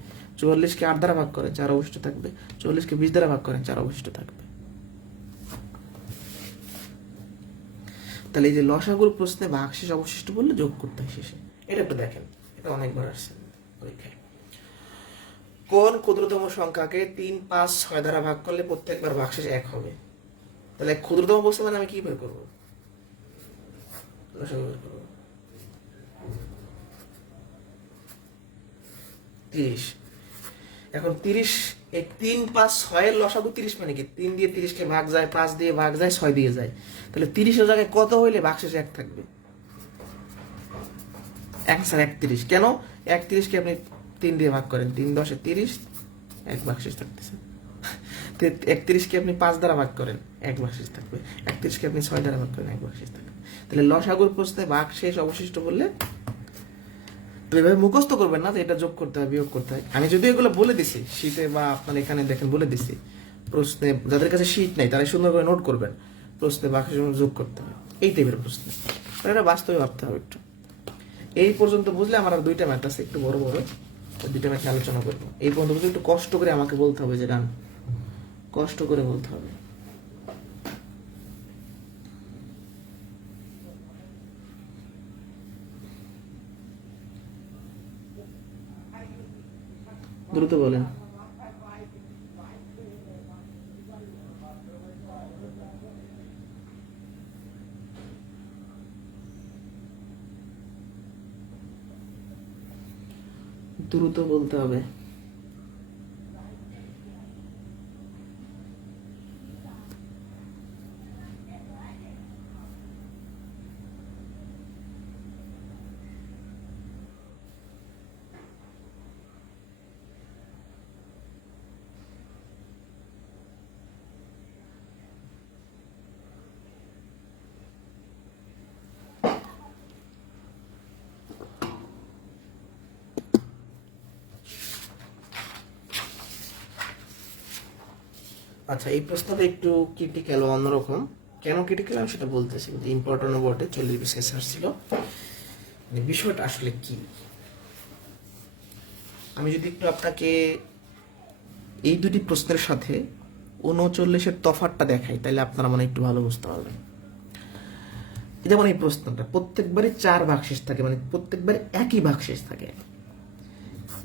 44কে 8 দ্বারা ভাগ করেন, 4 অবশিষ্ট থাকবে। 40কে 20 দ্বারা ভাগ করেন, 4 অবশিষ্ট থাকবে। তাহলে এই যে লসাগুর প্রশ্নে ভাগশেষ অবশিষ্ট বললে যোগ করতে হয় শেষে। এটা একটু দেখেন, এটা অনেকবার আসছে পরীক্ষায়। কোন ক্ষুদ্রতম সংখ্যাকে 3, 5, 6 দ্বারা ভাগ করলে প্রত্যেকবার ভাগশেষ 1 হবে? তাহলে ক্ষুদ্রতম বলছে মানে আমি কি বের করবো? লসাগু বের করবো। 30। এখন 30, 3, 5, 6 এর লসাগু 30 মানে কি? 3 দিয়ে 30কে ভাগ যায়, 5 দিয়ে ভাগ যায়, 6 দিয়ে যায়। তাহলে 30-এর জায়গায় কত হইলে ভাগশেষ 1 থাকবে? অ্যান্সার 31। কেন? 31কে আপনি 3 দিয়ে ভাগ করেন, 3 10 30, 1 ভাগশেষ থাকতেছে। 31কে আপনি 5 দ্বারা ভাগ করেন, 1 ভাগশেষ থাকবে। 31কে আপনি 6 দ্বারা ভাগ করেন, 1 ভাগশেষ থাকবে। তাহলে লসাগুর প্রশ্নে ভাগশেষ অবশিষ্ট বললে তো এভাবে মুখস্থ করবেন না যে এটা যোগ করতে হয় বিয়োগ করতে হয়। আমি যদি এগুলো বলে দিছি শীটে বা আপনার এখানে দেখেন বলে দিছি, প্রশ্নে যাদের কাছে শীট নেই তারা সুন্দর করে নোট করবেন, প্রশ্নে বাক্স যোগ করতে হয় এই টাইপের প্রশ্ন। এটা বাস্তবে ভাবতে হবে একটু। এই পর্যন্ত বুঝলে আমার আর দুইটা ম্যাথ আছে একটু বড় বড়, দুইটা ম্যাথ আলোচনা করবো। এই পর্যন্ত বুঝলে একটু কষ্ট করে আমাকে বলতে হবে যে ডান, কষ্ট করে বলতে হবে। দ্রুত বলেন। দ্রুত বলতে হবে। আচ্ছা, এই প্রশ্নটা একটু ক্রিটিক্যাল, অন্যরকম। কেন ক্রিটিক্যাল আমি সেটা বলতেছি, ইম্পর্টেন্ট বটে, 40 বিশেষ ছিল। মানে বিষয়টা আসলে কি, আমি যদি একটু আপনাকে এই দুটি প্রশ্নের সাথে 39-এর তফাৎটা দেখাই, তাহলে আপনারা মানে একটু ভালো বুঝতে পারবেন। যেমন এই প্রশ্নটা প্রত্যেকবারই 4 ভাগশেষ থাকে, মানে প্রত্যেকবারই একই ভাগশেষ থাকে,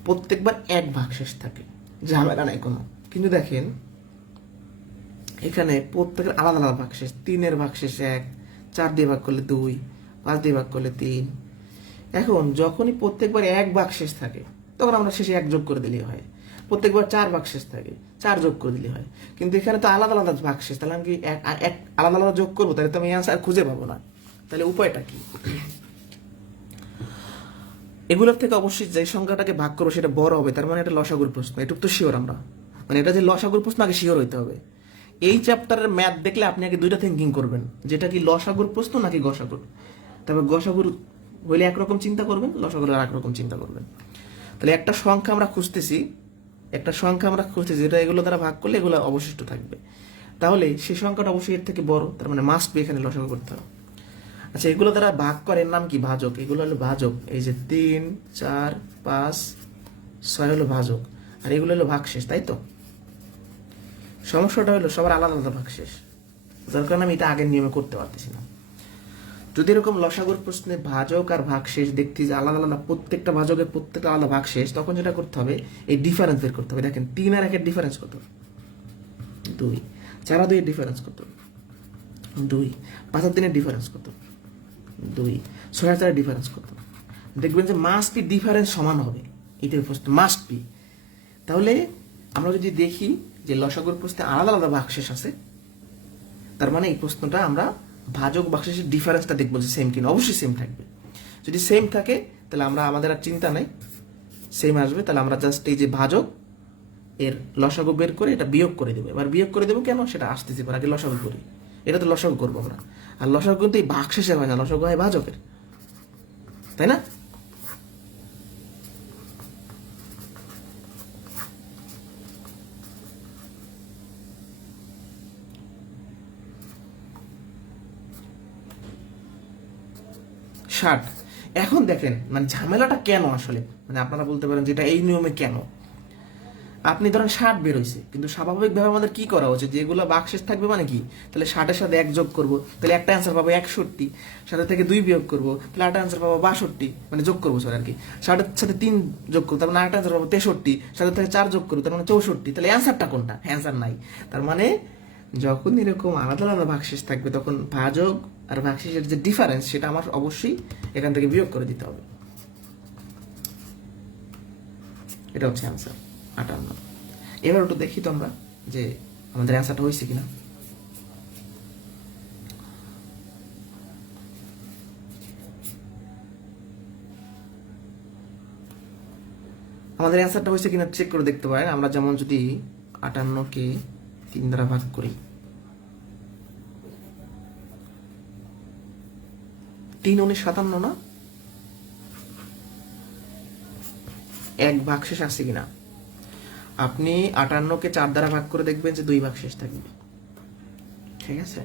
প্রত্যেকবার এক ভাগশেষ থাকে, ঝামেলা নাই কোনো। কিন্তু দেখেন এখানে প্রত্যেকের আলাদা আলাদা ভাগশেষ। 3-এর ভাগশেষ 1, 4 দিয়ে ভাগ করলে 2, 5 দিয়ে ভাগ করলে 3। এখন যখনই প্রত্যেকবার এক ভাগশেষ থাকে তখন আমরা শেষে 1 যোগ করে দিলেই হয়। প্রত্যেকবার 4 ভাগশেষ থাকে, 4 যোগ করে দিলেই হয়। কিন্তু এখানে তো আলাদা আলাদা ভাগশেষ, তাহলে আমি কি এক আলাদা আলাদা যোগ করবো? তাহলে তো আমি অ্যান্সার খুঁজে পাবো না। তাহলে উপায়টা কি? এগুলোর থেকে অবশ্যই যে সংখ্যাটাকে ভাগ করবো সেটা বড় হবে, তার মানে এটা লসাগুর প্রশ্ন, এটুকু তো শিওর আমরা। মানে এটা যে লসাগুর প্রশ্ন আগে শিওর হইতে হবে। এই চ্যাপ্টারের ম্যাথ দেখলে আপনি আগে দুইটা থিঙ্কিং করবেন, যেটা কি লসাগুর প্রশ্ন নাকি গসাগুর। তারপর গসাগুর হইলে একরকম চিন্তা করবেন, লসাগুর আর একরকম চিন্তা করবেন। তাহলে একটা সংখ্যা আমরা খুঁজতেছি, যেটা এগুলো দ্বারা ভাগ করলে এগুলো অবশিষ্ট থাকবে। তাহলে সেই সংখ্যাটা অবশ্যই এর থেকে বড়, তার মানে মাস্ট বি এখানে লসাগু করতে হবে। আচ্ছা, এগুলো দ্বারা ভাগ করে, এর নাম কি? ভাজক। এগুলো হলো ভাজক। এই যে 3, 4, 5, 6 হলো ভাজক, আর এগুলো হলো ভাগশেষ, তাই তো? সমস্যাটা হলো সবার আলাদা আলাদা ভাগশেষ, যার কারণে আমি এটা আগের নিয়মে করতে পারতেছি না। যদি এরকম লসাগুর প্রশ্নে ভাজক আর ভাগশেষ দেখতে যে আলাদা আলাদা, প্রত্যেকটা ভাজকের প্রত্যেকটা আলাদা ভাগশেষ, তখন যেটা করতে হবে এই ডিফারেন্স বের করতে হবে। দেখেন 3 আর 1-এর ডিফারেন্স কত? 2। 4 আর 2-এর ডিফারেন্স কত? 2। 5 আর 3-এর ডিফারেন্স কত? 2। 6 আর 4-এর ডিফারেন্স কত? দেখবেন যে মাস্ট বি ডিফারেন্স সমান হবে, এটার প্রশ্ন মাস্ট বি। তাহলে আমরা যদি দেখি যে লসাগুর প্রশ্নে আলাদা আলাদা ভাগশেষ আছে, তার মানে এই প্রশ্নটা আমরা ভাজক ভাগশেষের ডিফারেন্সটা দেখবো যে সেম কিনা। অবশ্যই সেম থাকবে। যদি সেম থাকে তাহলে আমরা, আমাদের আর চিন্তা নাই, সেম আসবে, তাহলে আমরা জাস্ট এই যে ভাজক এর লসাগু বের করে এটা বিয়োগ করে দেবো। এবার বিয়োগ করে দেবো কেন সেটা আসতেছি, আগে লসাগু করি। এটা তো লসাগু করবো আমরা, আর লসাগু কিন্তু এই ভাগশেষের হয় না, লসাগু হয় ভাজকের, তাই না? ষাট। এখন দেখেন মানে ঝামেলাটা কেন আসলে, মানে আপনারা বলতে পারেন যেটা এই নিয়মে কেন। আপনি ধরেন 60 বের হয়েছে, কিন্তু স্বাভাবিকভাবে আমাদের কি করা উচিত, যেগুলো বাক্সেস থাকবে মানে কি, তাহলে 60-এর সাথে 1 যোগ করবো, তাহলে একটা অ্যান্সার পাবো 61। 60 থেকে 2 বিয়োগ করবো, তাহলে একটা অ্যান্সার পাবো 62, মানে যোগ করবো স্যার আর কি। 60-এর সাথে 3 যোগ করবো, তার মানে একটা অ্যান্সার পাবো 63। 60 থেকে 4 যোগ করবো, তার মানে 64। তাহলে অ্যান্সারটা কোনটা? অ্যান্সার নাই। তার মানে যখন এরকম আলাদা আলাদা ভাগশেষ থাকবে, তখন ভাজক আর ভাগশেষের যে ডিফারেন্স সেটা আমার অবশ্যই এখান থেকে বিয়োগ করে দিতে হবে। এটা হচ্ছে অ্যান্সার 58। এবার একটু দেখি তো আমরা যে আমাদের অ্যান্সারটা হয়েছে কিনা। আমাদের অ্যান্সারটা হয়েছে কিনা চেক করে দেখতে পারেন। আমরা যেমন যদি 58-কে 3 দ্বারা ভাগ করি, 3 19 57 না? 1 ভাগশেষ আসছে কিনা। আপনি 58-কে 4 দ্বারা ভাগ করে দেখবেন যে 2 ভাগশেষ থাকবে, ঠিক আছে?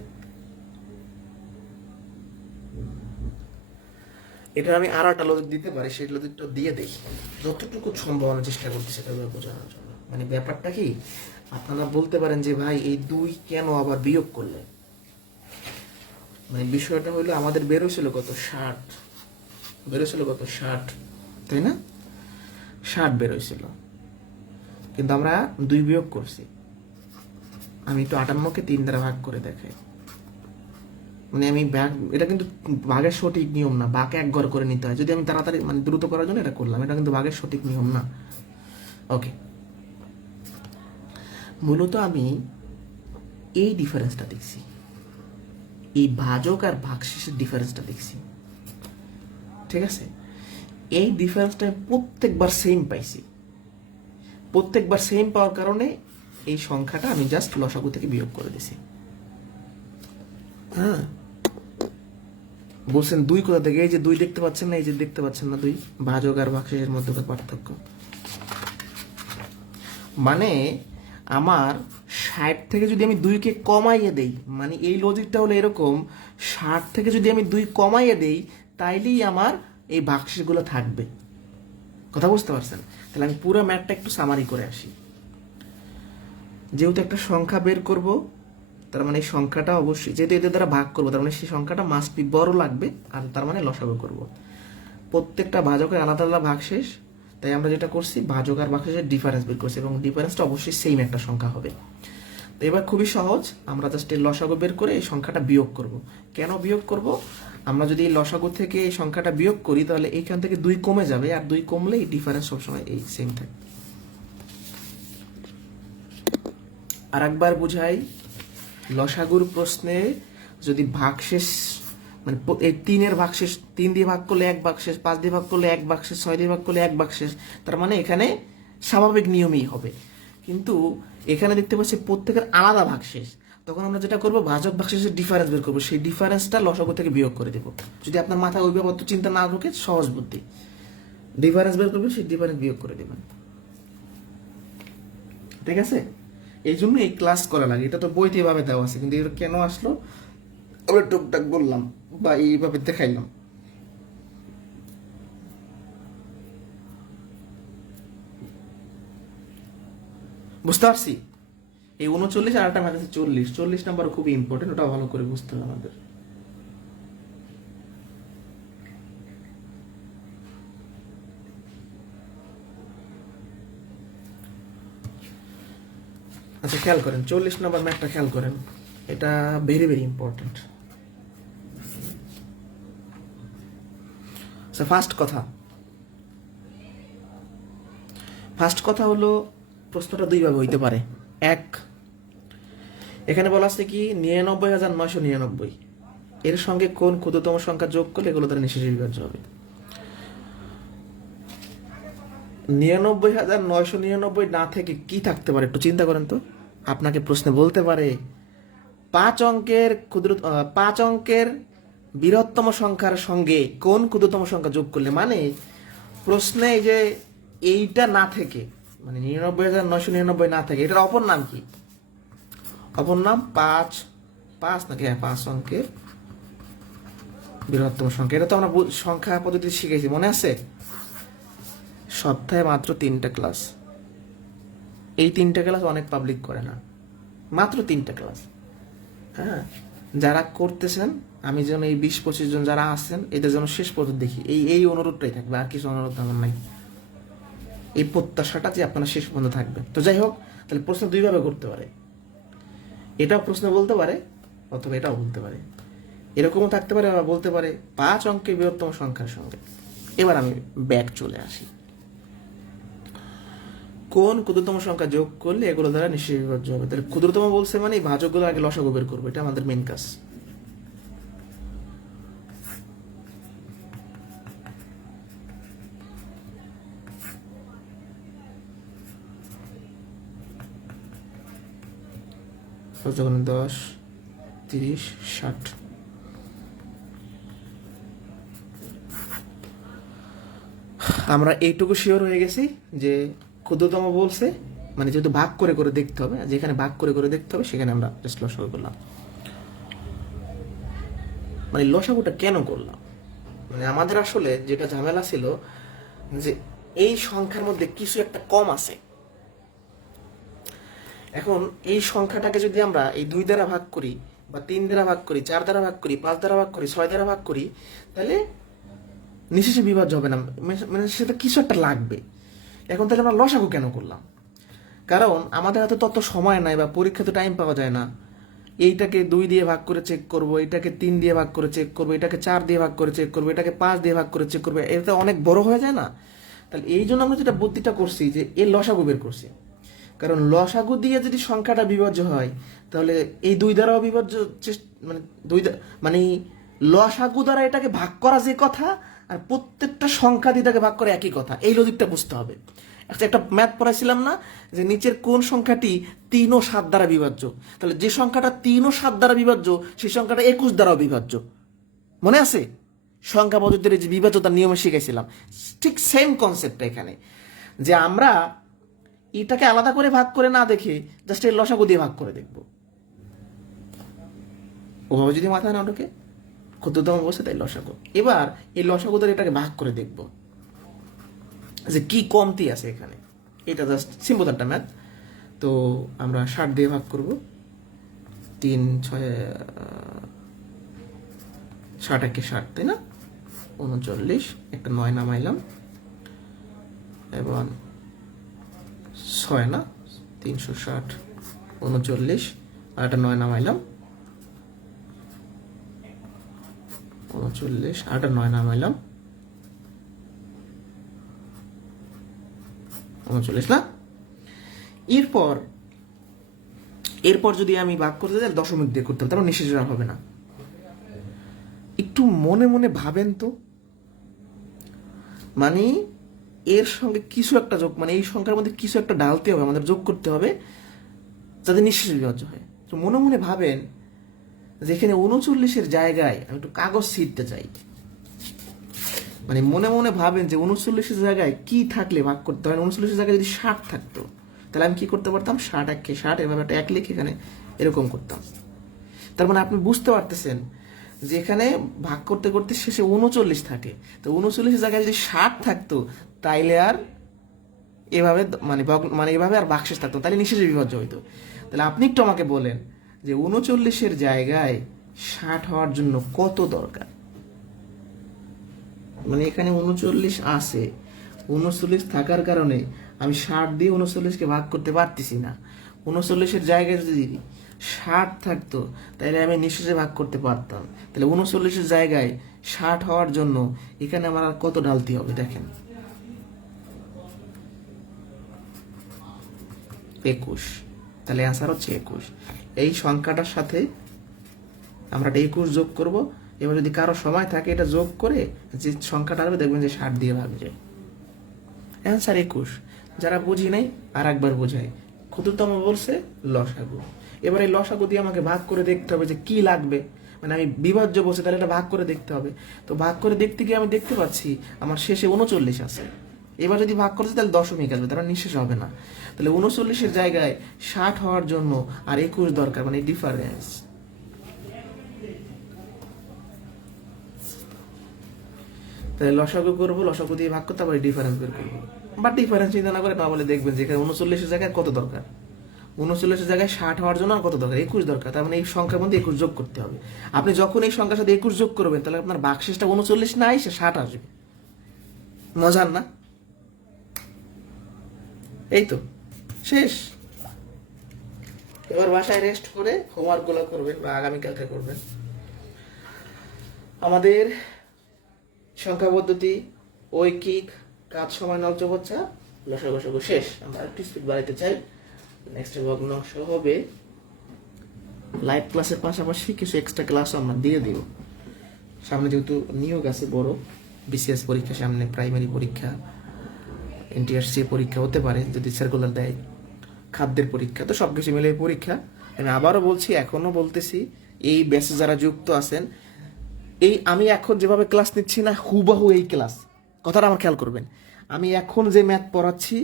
এটা আমি আর একটা লজিক দিতে পারি, সেই লজিকটা দিয়ে দেখি, যতটুকু সম্ভব আমি চেষ্টা করছি সেটা বোঝানোর জন্য। মানে ব্যাপারটা কি, আপনারা বলতে পারেন যে ভাই এই 2 কেন আবার বিয়োগ করলে। মানে বিষয়টা হলো আমাদের বেরোছিল কত 60, বেরোছিল কত 60, তাই না? 60 বেরোইছিল, কিন্তু আমরা 2 বিয়োগ করছি। আমি একটু 58কে 3 দ্বারা ভাগ করে দেখাই। মানে আমি এটা কিন্তু ভাগের সঠিক নিয়ম না, বাঘ 1 ঘর করে নিতে হয়। যদি আমি তাড়াতাড়ি মানে দ্রুত করার জন্য এটা করলাম, এটা কিন্তু ভাগের সঠিক নিয়ম না। ওকে, মূলত আমি এই ডিফারেন্সটা দেখছি, এই ভাজক আর ভাগশেষের ডিফারেন্সটা দেখছি, ঠিক আছে? এই ডিফারেন্সটা প্রত্যেকবার সেম পাইছি। প্রত্যেকবার সেম পাওয়ার কারণে এই সংখ্যাটা আমি জাস্ট লসাগু থেকে বিয়োগ করে দিছি। হ্যাঁ, বলছেন 2 কোথা থেকে? এই যে 2 দেখতে পাচ্ছেন না, এই যে দেখতে পাচ্ছেন না 2, ভাজক আর ভাগশেষের মধ্যে পার্থক্য। মানে আমার 60 থেকে যদি আমি 2কে কমাইয়ে দেই, মানে এই লজিকটা হলো এরকম, 60 থেকে যদি আমি 2 কমাইয়ে দেই তাইলেই আমার এই ভাগশেষগুলো থাকবে। কথা বুঝতে পারছেন? তাহলে আমি পুরো ম্যাথটা একটু সামারি করে আসি। যেহেতু একটা সংখ্যা বের করব, তার মানে এই সংখ্যাটা অবশ্যই, যেহেতু এদের দ্বারা ভাগ করবো, তার মানে সেই সংখ্যাটা মাস্ট বি বড় লাগবে, আর তার মানে লসাগু করব। প্রত্যেকটা ভাজকের আলাদা আলাদা ভাগশেষ, তাই আমরা যেটা করছি ভাজক আর ভাগশেষের ডিফারেন্স বের করছি, এবং ডিফারেন্সটা অবশ্যই সেম একটা সংখ্যা হবে। তো এবার খুবই সহজ, আমরা জাস্ট এই লসাগু বের করে এই সংখ্যাটা বিয়োগ করব। কেন বিয়োগ করব? আমরা যদি এই লসাগু থেকে এই সংখ্যাটা বিয়োগ করি তাহলে এইখান থেকে 2 কমে যাবে, আর 2 কমলে এই ডিফারেন্স সবসময় এই সেম থাকে। আর একবার বুঝাই, লসাগুর প্রশ্নে যদি ভাগশেষ মানে এই 3-এর ভাগশেষ 3 দিয়ে ভাগ করলে 1 ভাগশেষ, 5 দিয়ে ভাগ করলে 1 ভাগশেষ, 6 দিয়ে ভাগ করলে 1 ভাগশেষ, তার মানে এখানে স্বাভাবিক নিয়মেই হবে। কিন্তু এখানে দেখতে পাচ্ছি প্রত্যেকের আলাদা ভাগশেষ, তখন আমরা যেটা করবো ভাজক ভাগশেষের ডিফারেন্স বের করবো, সেই ডিফারেন্সটা লসাগু থেকে বিয়োগ করে দেবো। যদি আপনার মাথায় ওই ব্যাপার চিন্তা না ঢোকে, সহজ বুদ্ধি, ডিফারেন্স বের করবে, সেই ডিফারেন্স বিয়োগ করে দেবেন। ঠিক আছে? এই জন্য এই ক্লাস করা লাগে, এটা তো বইতে এভাবে দেওয়া আছে, কিন্তু এটা কেন আসলো আমরা টুকটাক বললাম বা এইভাবে দেখাইলাম। বুঝতে পারছি? এই 39 আর একটা ম্যাথ আছে 40 নাম্বার খুবই ইম্পর্টেন্ট, ওটা ভালো করে বুঝতে হবে আমাদের। আচ্ছা খেয়াল করেন, 40 নাম্বার ম্যাথটা খেয়াল করেন, এটা ভেরি ভেরি ইম্পর্টেন্ট। ফার্স্ট কথা হলো প্রশ্নটা 2 ভাবে হইতে পারে। এক, এখানে বলা আছে কি 99,999, এর সঙ্গে কোন ক্ষুদ্রতম সংখ্যা যোগ করলে এগুলো দ্বারা নিঃশেষে বিভাজ্য হবে। 99,999 না থেকে কি থাকতে পারে একটু চিন্তা করেন তো। আপনাকে প্রশ্নে বলতে পারে 5 অঙ্কের বৃহত্তম সংখ্যার সঙ্গে কোন ক্ষুদ্রতম সংখ্যা যোগ করলে, মানে প্রশ্নে এই যে এইটা না থেকে, মানে 99,999 না থেকে, এটার অপর নাম কি? অপর নাম 5 নাকি? হ্যাঁ, 5 অঙ্কের বৃহত্তম সংখ্যা। এটা তো আমরা সংখ্যা পদ্ধতি শিখেছি, মনে আছে? সপ্তাহে মাত্র 3টা ক্লাস, এই 3টা ক্লাস অনেক পাবলিক করে না, মাত্র 3টা ক্লাস। হ্যাঁ, যারা করতেছেন, আমি যেন এই 20-25 জন যারা আছেন এদের যেন শেষ পর্যন্ত দেখি, এই অনুরোধটাই থাকবে, আর কিছু অনুরোধ আমার নাই। এই প্রত্যাশাটা যে আপনারা শেষ পর্যন্ত থাকবেন। তো যাই হোক, তাহলে প্রশ্ন 2 ভাবে করতে পারে, এটাও প্রশ্ন বলতে পারে অথবা এটাও বলতে পারে, এরকমও থাকতে পারে, আবার বলতে পারে 5 অঙ্কের বৃহত্তম সংখ্যার সঙ্গে। এবার আমি ব্যাক চলে আসি, কোন ক্ষুদ্রতম সংখ্যা যোগ করলে এগুলো দ্বারা নিঃশেষে বিভাজ্য হবে। তাহলে ক্ষুদ্রতম বলছে মানে এই ভাজকগুলো আগে লসাগু বের করবো, এটা আমাদের মেন কাজ। যখন 10, 30, 60, আমরা এইটুকু শিওর হয়ে গেছি যে ক্ষুদ্রতম বলছে, মানে যেহেতু ভাগ করে করে দেখতে হবে, যেখানে ভাগ করে করে দেখতে হবে সেখানে আমরা জাস্ট লসাগু করলাম। মানে লসাগুটা কেন করলাম? মানে আমাদের আসলে যেটা ঝামেলা ছিল যে এই সংখ্যার মধ্যে কিছু একটা কম আছে। এখন এই সংখ্যাটাকে যদি আমরা এই 2 দ্বারা ভাগ করি বা 3 দ্বারা ভাগ করি, 4 দ্বারা ভাগ করি, 5 দ্বারা ভাগ করি, 6 দ্বারা ভাগ করি, তাহলে নিঃশেষে বিভাজ্য হবে না, মানে সেটা কিছু একটা লাগবে। এখন তাহলে আমরা লসাগু কেন করলাম? কারণ আমাদের হাতে তত সময় নাই বা পরীক্ষাতে টাইম পাওয়া যায় না। এইটাকে 2 দিয়ে ভাগ করে চেক করব, এটাকে 3 দিয়ে ভাগ করে চেক করব, এটাকে 4 দিয়ে ভাগ করে চেক করবো, এটাকে 5 দিয়ে ভাগ করে চেক করবো, এটা অনেক বড় হয়ে যায় না? তাহলে এই জন্য আমরা যেটা বুদ্ধিটা করছি যে এর লসাগু বের করছি। কারণ লসাগু দিয়ে যদি সংখ্যাটা বিভাজ্য হয় তাহলে এই 2 দ্বারাও বিভাজ্য, মানে মানে লসাগু দ্বারা এটাকে ভাগ করা যে কথা আর প্রত্যেকটা সংখ্যা দিয়ে এটাকে ভাগ করে একই কথা, এই লজিকটা বুঝতে হবে। আচ্ছা, একটা ম্যাথ পড়াইছিলাম না যে নিচের কোন সংখ্যাটি 3 ও 7 দ্বারা বিভাজ্য? তাহলে যে সংখ্যাটা 3 ও 7 দ্বারা বিভাজ্য সেই সংখ্যাটা 21 দ্বারাও বিভাজ্য। মনে আছে? সংখ্যা পদ্ধতির যে বিভাজ্যতার নিয়মে শিখেছিলাম, ঠিক সেম কনসেপ্টটা এখানে, যে আমরা এটাকে আলাদা করে ভাগ করে না দেখে জাস্ট এর লসাগু দিয়ে ভাগ করে দেখব। ওভাবে যদি মাথায় না ঢোকে, ক্ষুদ্রতম বসে তাই লসাগু। এবার এই লসাগু ধরে এটাকে ভাগ করে দেখব যে কি কমতি আছে এখানে। এটা জাস্ট সিম্পল একটা ম্যাথ। তো আমরা 60 দিয়ে ভাগ করব। 3 6 60 একে 60, তাই না? 39, একটা 9 নামাইলাম, এবং 6 না 360, 39 আর একটা 9 নামাইলাম, 39 আর একটা 9 নামাইলাম, 39 না? এরপর যদি আমি ভাগ করতে যাই দশমিক দিয়ে করতে হবে, তারপর নিঃশেষ হবে না। একটু মনে মনে ভাবেন তো, মানে এর সঙ্গে কিছু একটা যোগ, মানে এই সংখ্যার মধ্যে কিছু একটা ঢালতে হবে, আমাদের যোগ করতে হবে যাতে নিঃশেষ বিভাজ্য হয়। তো মনে মনে ভাবেন যে এখানে 39-এর জায়গায় আমি একটু কাগজ ছিঁড়তে চাই। মানে মনে মনে ভাবেন যে 39-এর জায়গায় কি থাকলে ভাগ করতে হয়। 39-এর জায়গায় যদি 60 থাকতো তাহলে আমি কি করতে পারতাম? 60 একে 60, এভাবে একটা 1 লিখে এখানে এরকম করতাম। তার মানে আপনি বুঝতে পারতেছেন যে এখানে ভাগ করতে করতে শেষে 39 থাকে। তো 39-এর জায়গায় যদি 60 থাকতো তাইলে আর এভাবে মানে এভাবে আর ভাগশেষ থাকতো, তাহলে নিঃশেষে বিভাজ্য হইতো। তাহলে আপনি একটু আমাকে বলেন যে 39-এর জায়গায় 60 হওয়ার জন্য কত দরকার? মানে এখানে 39 আছে, 39 থাকার কারণে আমি 60 দিয়ে 39-কে ভাগ করতে পারতেছি না। 39-এর জায়গায় যদি 60 থাকতো তাহলে আমি নিঃশেষে ভাগ করতে পারতাম। তাহলে 39-এর জায়গায় 60 হওয়ার জন্য এখানে আমার আর কত ঢালতে হবে দেখেন, 21। তাহলে অ্যান্সার হচ্ছে 21। এই সংখ্যাটার সাথে আমরা 21 যোগ করব। এবার যদি কারো সময় থাকে এটা যোগ করে যে সংখ্যাটা আসবে দেখবেন যে 60 দিয়ে ভাগ যায়। অ্যান্সার 21। যারা বুঝি নাই আর একবার বোঝাই, ক্ষুদ্রতম বলছে লসাগু। এবার এই লসাগু দিয়ে আমাকে ভাগ করে দেখতে হবে যে কি লাগবে। মানে আমি বিভাজ্য বলছি, তাহলে এটা ভাগ করে দেখতে হবে। তো ভাগ করে দেখতে গিয়ে আমি দেখতে পাচ্ছি আমার শেষে 39 আছে। এবার যদি ভাগ করতে তাহলে দশমিক আসবে, তারপর নিঃশেষ হবে না। তাহলে 39-এর জায়গায় 60 হওয়ার জন্য আর 21 দরকার, মানে ডিফারেন্স। তাহলে লসাগু করবো, লসাগু দিয়ে ভাগ করতে আবার ডিফারেন্স বের করবো। বা ডিফারেন্স চিন্তা না করে তাহলে দেখবেন যে এখানে 39-এর জায়গায় কত দরকার। 39-এর জায়গায় 60 হওয়ার জন্য আর কত দরকার? 21 দরকার। তার মানে এই সংখ্যার মধ্যে 21 যোগ করতে হবে। আপনি যখন এই সংখ্যার সাথে 21 যোগ করবেন তাহলে আপনার ভাগশেষটা 39 না এসে 60 আসবে। মজার না? এই তো শেষ। এবার বাসায় রেস্ট করে হোমওয়ার্ক গুলো করবেন বা আগামীকালকে করবেন। আমাদের সংখ্যা পদ্ধতি, ঐকিক, কাজ সময়, নলচবচ্চা, লসাগু শেষ। আমরা একটু স্পিড বাড়াতে চাই। নেক্সট ভগ্নাংশ হবে লাইভ ক্লাসের পাশাপাশি কিছু এক্সট্রা ক্লাস আমরা দিয়ে দিব। সামনে যেহেতু নিয়োগ আছে বড়, বিসিএস পরীক্ষা সামনে, প্রাইমারি পরীক্ষা, এনটিআরসি পরীক্ষা হতে পারে যদি সার্কুলার দেয়, খাদ্যের পরীক্ষা, তো সবকিছু মিলে পরীক্ষা। আমি আবারও বলছি, এখনো বলতেছি, এই ব্যাচে যারা যুক্ত আছেন, এই আমি এখন যেভাবে ক্লাস নিচ্ছি না হুবাহু এই ক্লাস, কথাটা আমার খেয়াল করবেন। আমি এখন যে ম্যাথ পড়াচ্ছি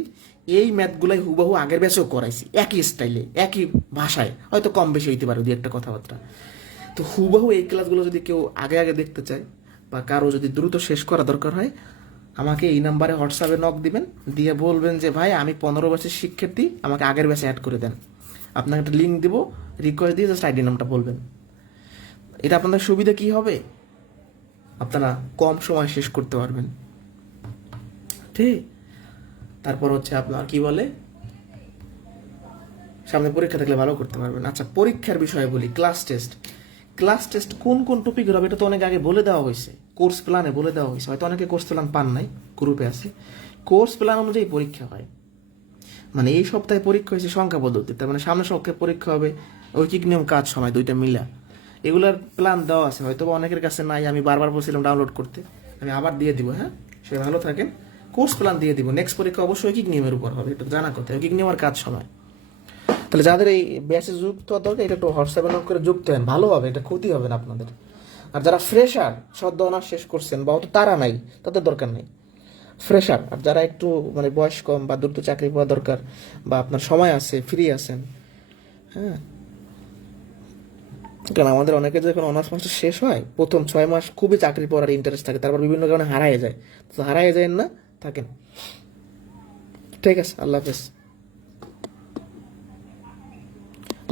এই ম্যাথগুলাই হুবাহু আগের ব্যাচেও করাইছি, একই স্টাইলে একই ভাষায়, হয়তো কম বেশি হইতে পারে দু একটা কথাবার্তা। তো হুবাহু এই ক্লাসগুলো যদি কেউ আগে আগে দেখতে চায় বা কারো যদি দ্রুত শেষ করা দরকার হয়, আমাকে এই নাম্বারে হোয়াটসঅ্যাপে নক দিবেন, দিয়ে বলবেন যে ভাই আমি 15 বছরের শিক্ষার্থী, আমাকে আগের ব্যাচে অ্যাড করে দেন। আপনাকে একটা লিঙ্ক দিব, রিকোয়েস্ট দিয়ে জাস্ট আইডি নামটা বলবেন। এটা আপনাদের সুবিধা কি হবে, আপনারা কম সময় শেষ করতে পারবেন। ঠিক, তারপর হচ্ছে আপনার কি বলে, সামনে পরীক্ষা থাকলে ভালো করতে পারবেন। আচ্ছা, পরীক্ষার বিষয়ে বলি। ক্লাস টেস্ট কোন কোন টপিক হবে এটা তো অনেক আগে বলে দেওয়া হয়েছে, কোর্স প্ল্যানে বলে দেওয়া হয়েছে। হয়তো অনেকে কোর্স প্ল্যান পান নাই, গ্রুপে আছে। কোর্স প্ল্যান অনুযায়ী পরীক্ষা হয়, মানে এই সপ্তাহে পরীক্ষা হয়েছে সংখ্যা পদ্ধতি, তার মানে সামনের সপ্তাহে পরীক্ষা হবে ঐকিক নিয়ম কাজ সময়, দুইটা মিলা। এগুলার প্ল্যান দেওয়া আছে, হয়তো অনেকের কাছে নাই। আমি বারবার বলছিলাম ডাউনলোড করতে, আমি আবার দিয়ে দিব। হ্যাঁ, সে ভালো থাকেন। কোর্স প্ল্যান দিয়ে দিব। নেক্সট পরীক্ষা অবশ্যই ঐকিক নিয়মের উপর হবে, এটা জানা কথা। ঐকিক নিয়ম আর কাজ সময়। তাহলে যাদের এই ব্যাচে যুক্ত হওয়া দরকার, এটা একটু হোয়াটসঅ্যাপে নক করে যুক্ত হেন, ভালো হবে, এটা ক্ষতি হবে না আপনাদের। আর যারা ফ্রেশার, সদ্য অনার্স শেষ করছেন বা অত তারা নাই, তাদের দরকার নেই। ফ্রেশার আর যারা একটু মানে বয়স কম বা দ্রুত চাকরি পাওয়া দরকার, বা আপনার সময় আছে, ফ্রি আছেন, হ্যাঁ। কারণ আমাদের অনেকে যখন অনার্স মাস্টার শেষ হয়, প্রথম 6 মাস খুবই চাকরি পড়ার ইন্টারেস্ট থাকে, তারপর বিভিন্ন কারণে হারায় যায়। তো হারায় যায় না, থাকেন। ঠিক আছে, আল্লাহ হাফেজ।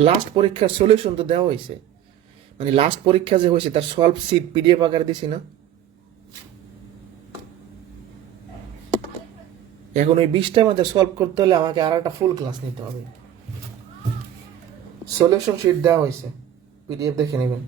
লাস্ট পরীক্ষার সলিউশন তো দেওয়া হয়েছে, মানে লাস্ট পরীক্ষা যে হয়েছে তার সলভ সিট পিডিএফ আকারে দিছি না। এখন ওই 20টার মধ্যে সলভ করতে হলে আমাকে আর একটা ফুল ক্লাস নিতে হবে। সলিউশন শিট দেওয়া হয়েছে, পিডিএফ দেখে নেবেন।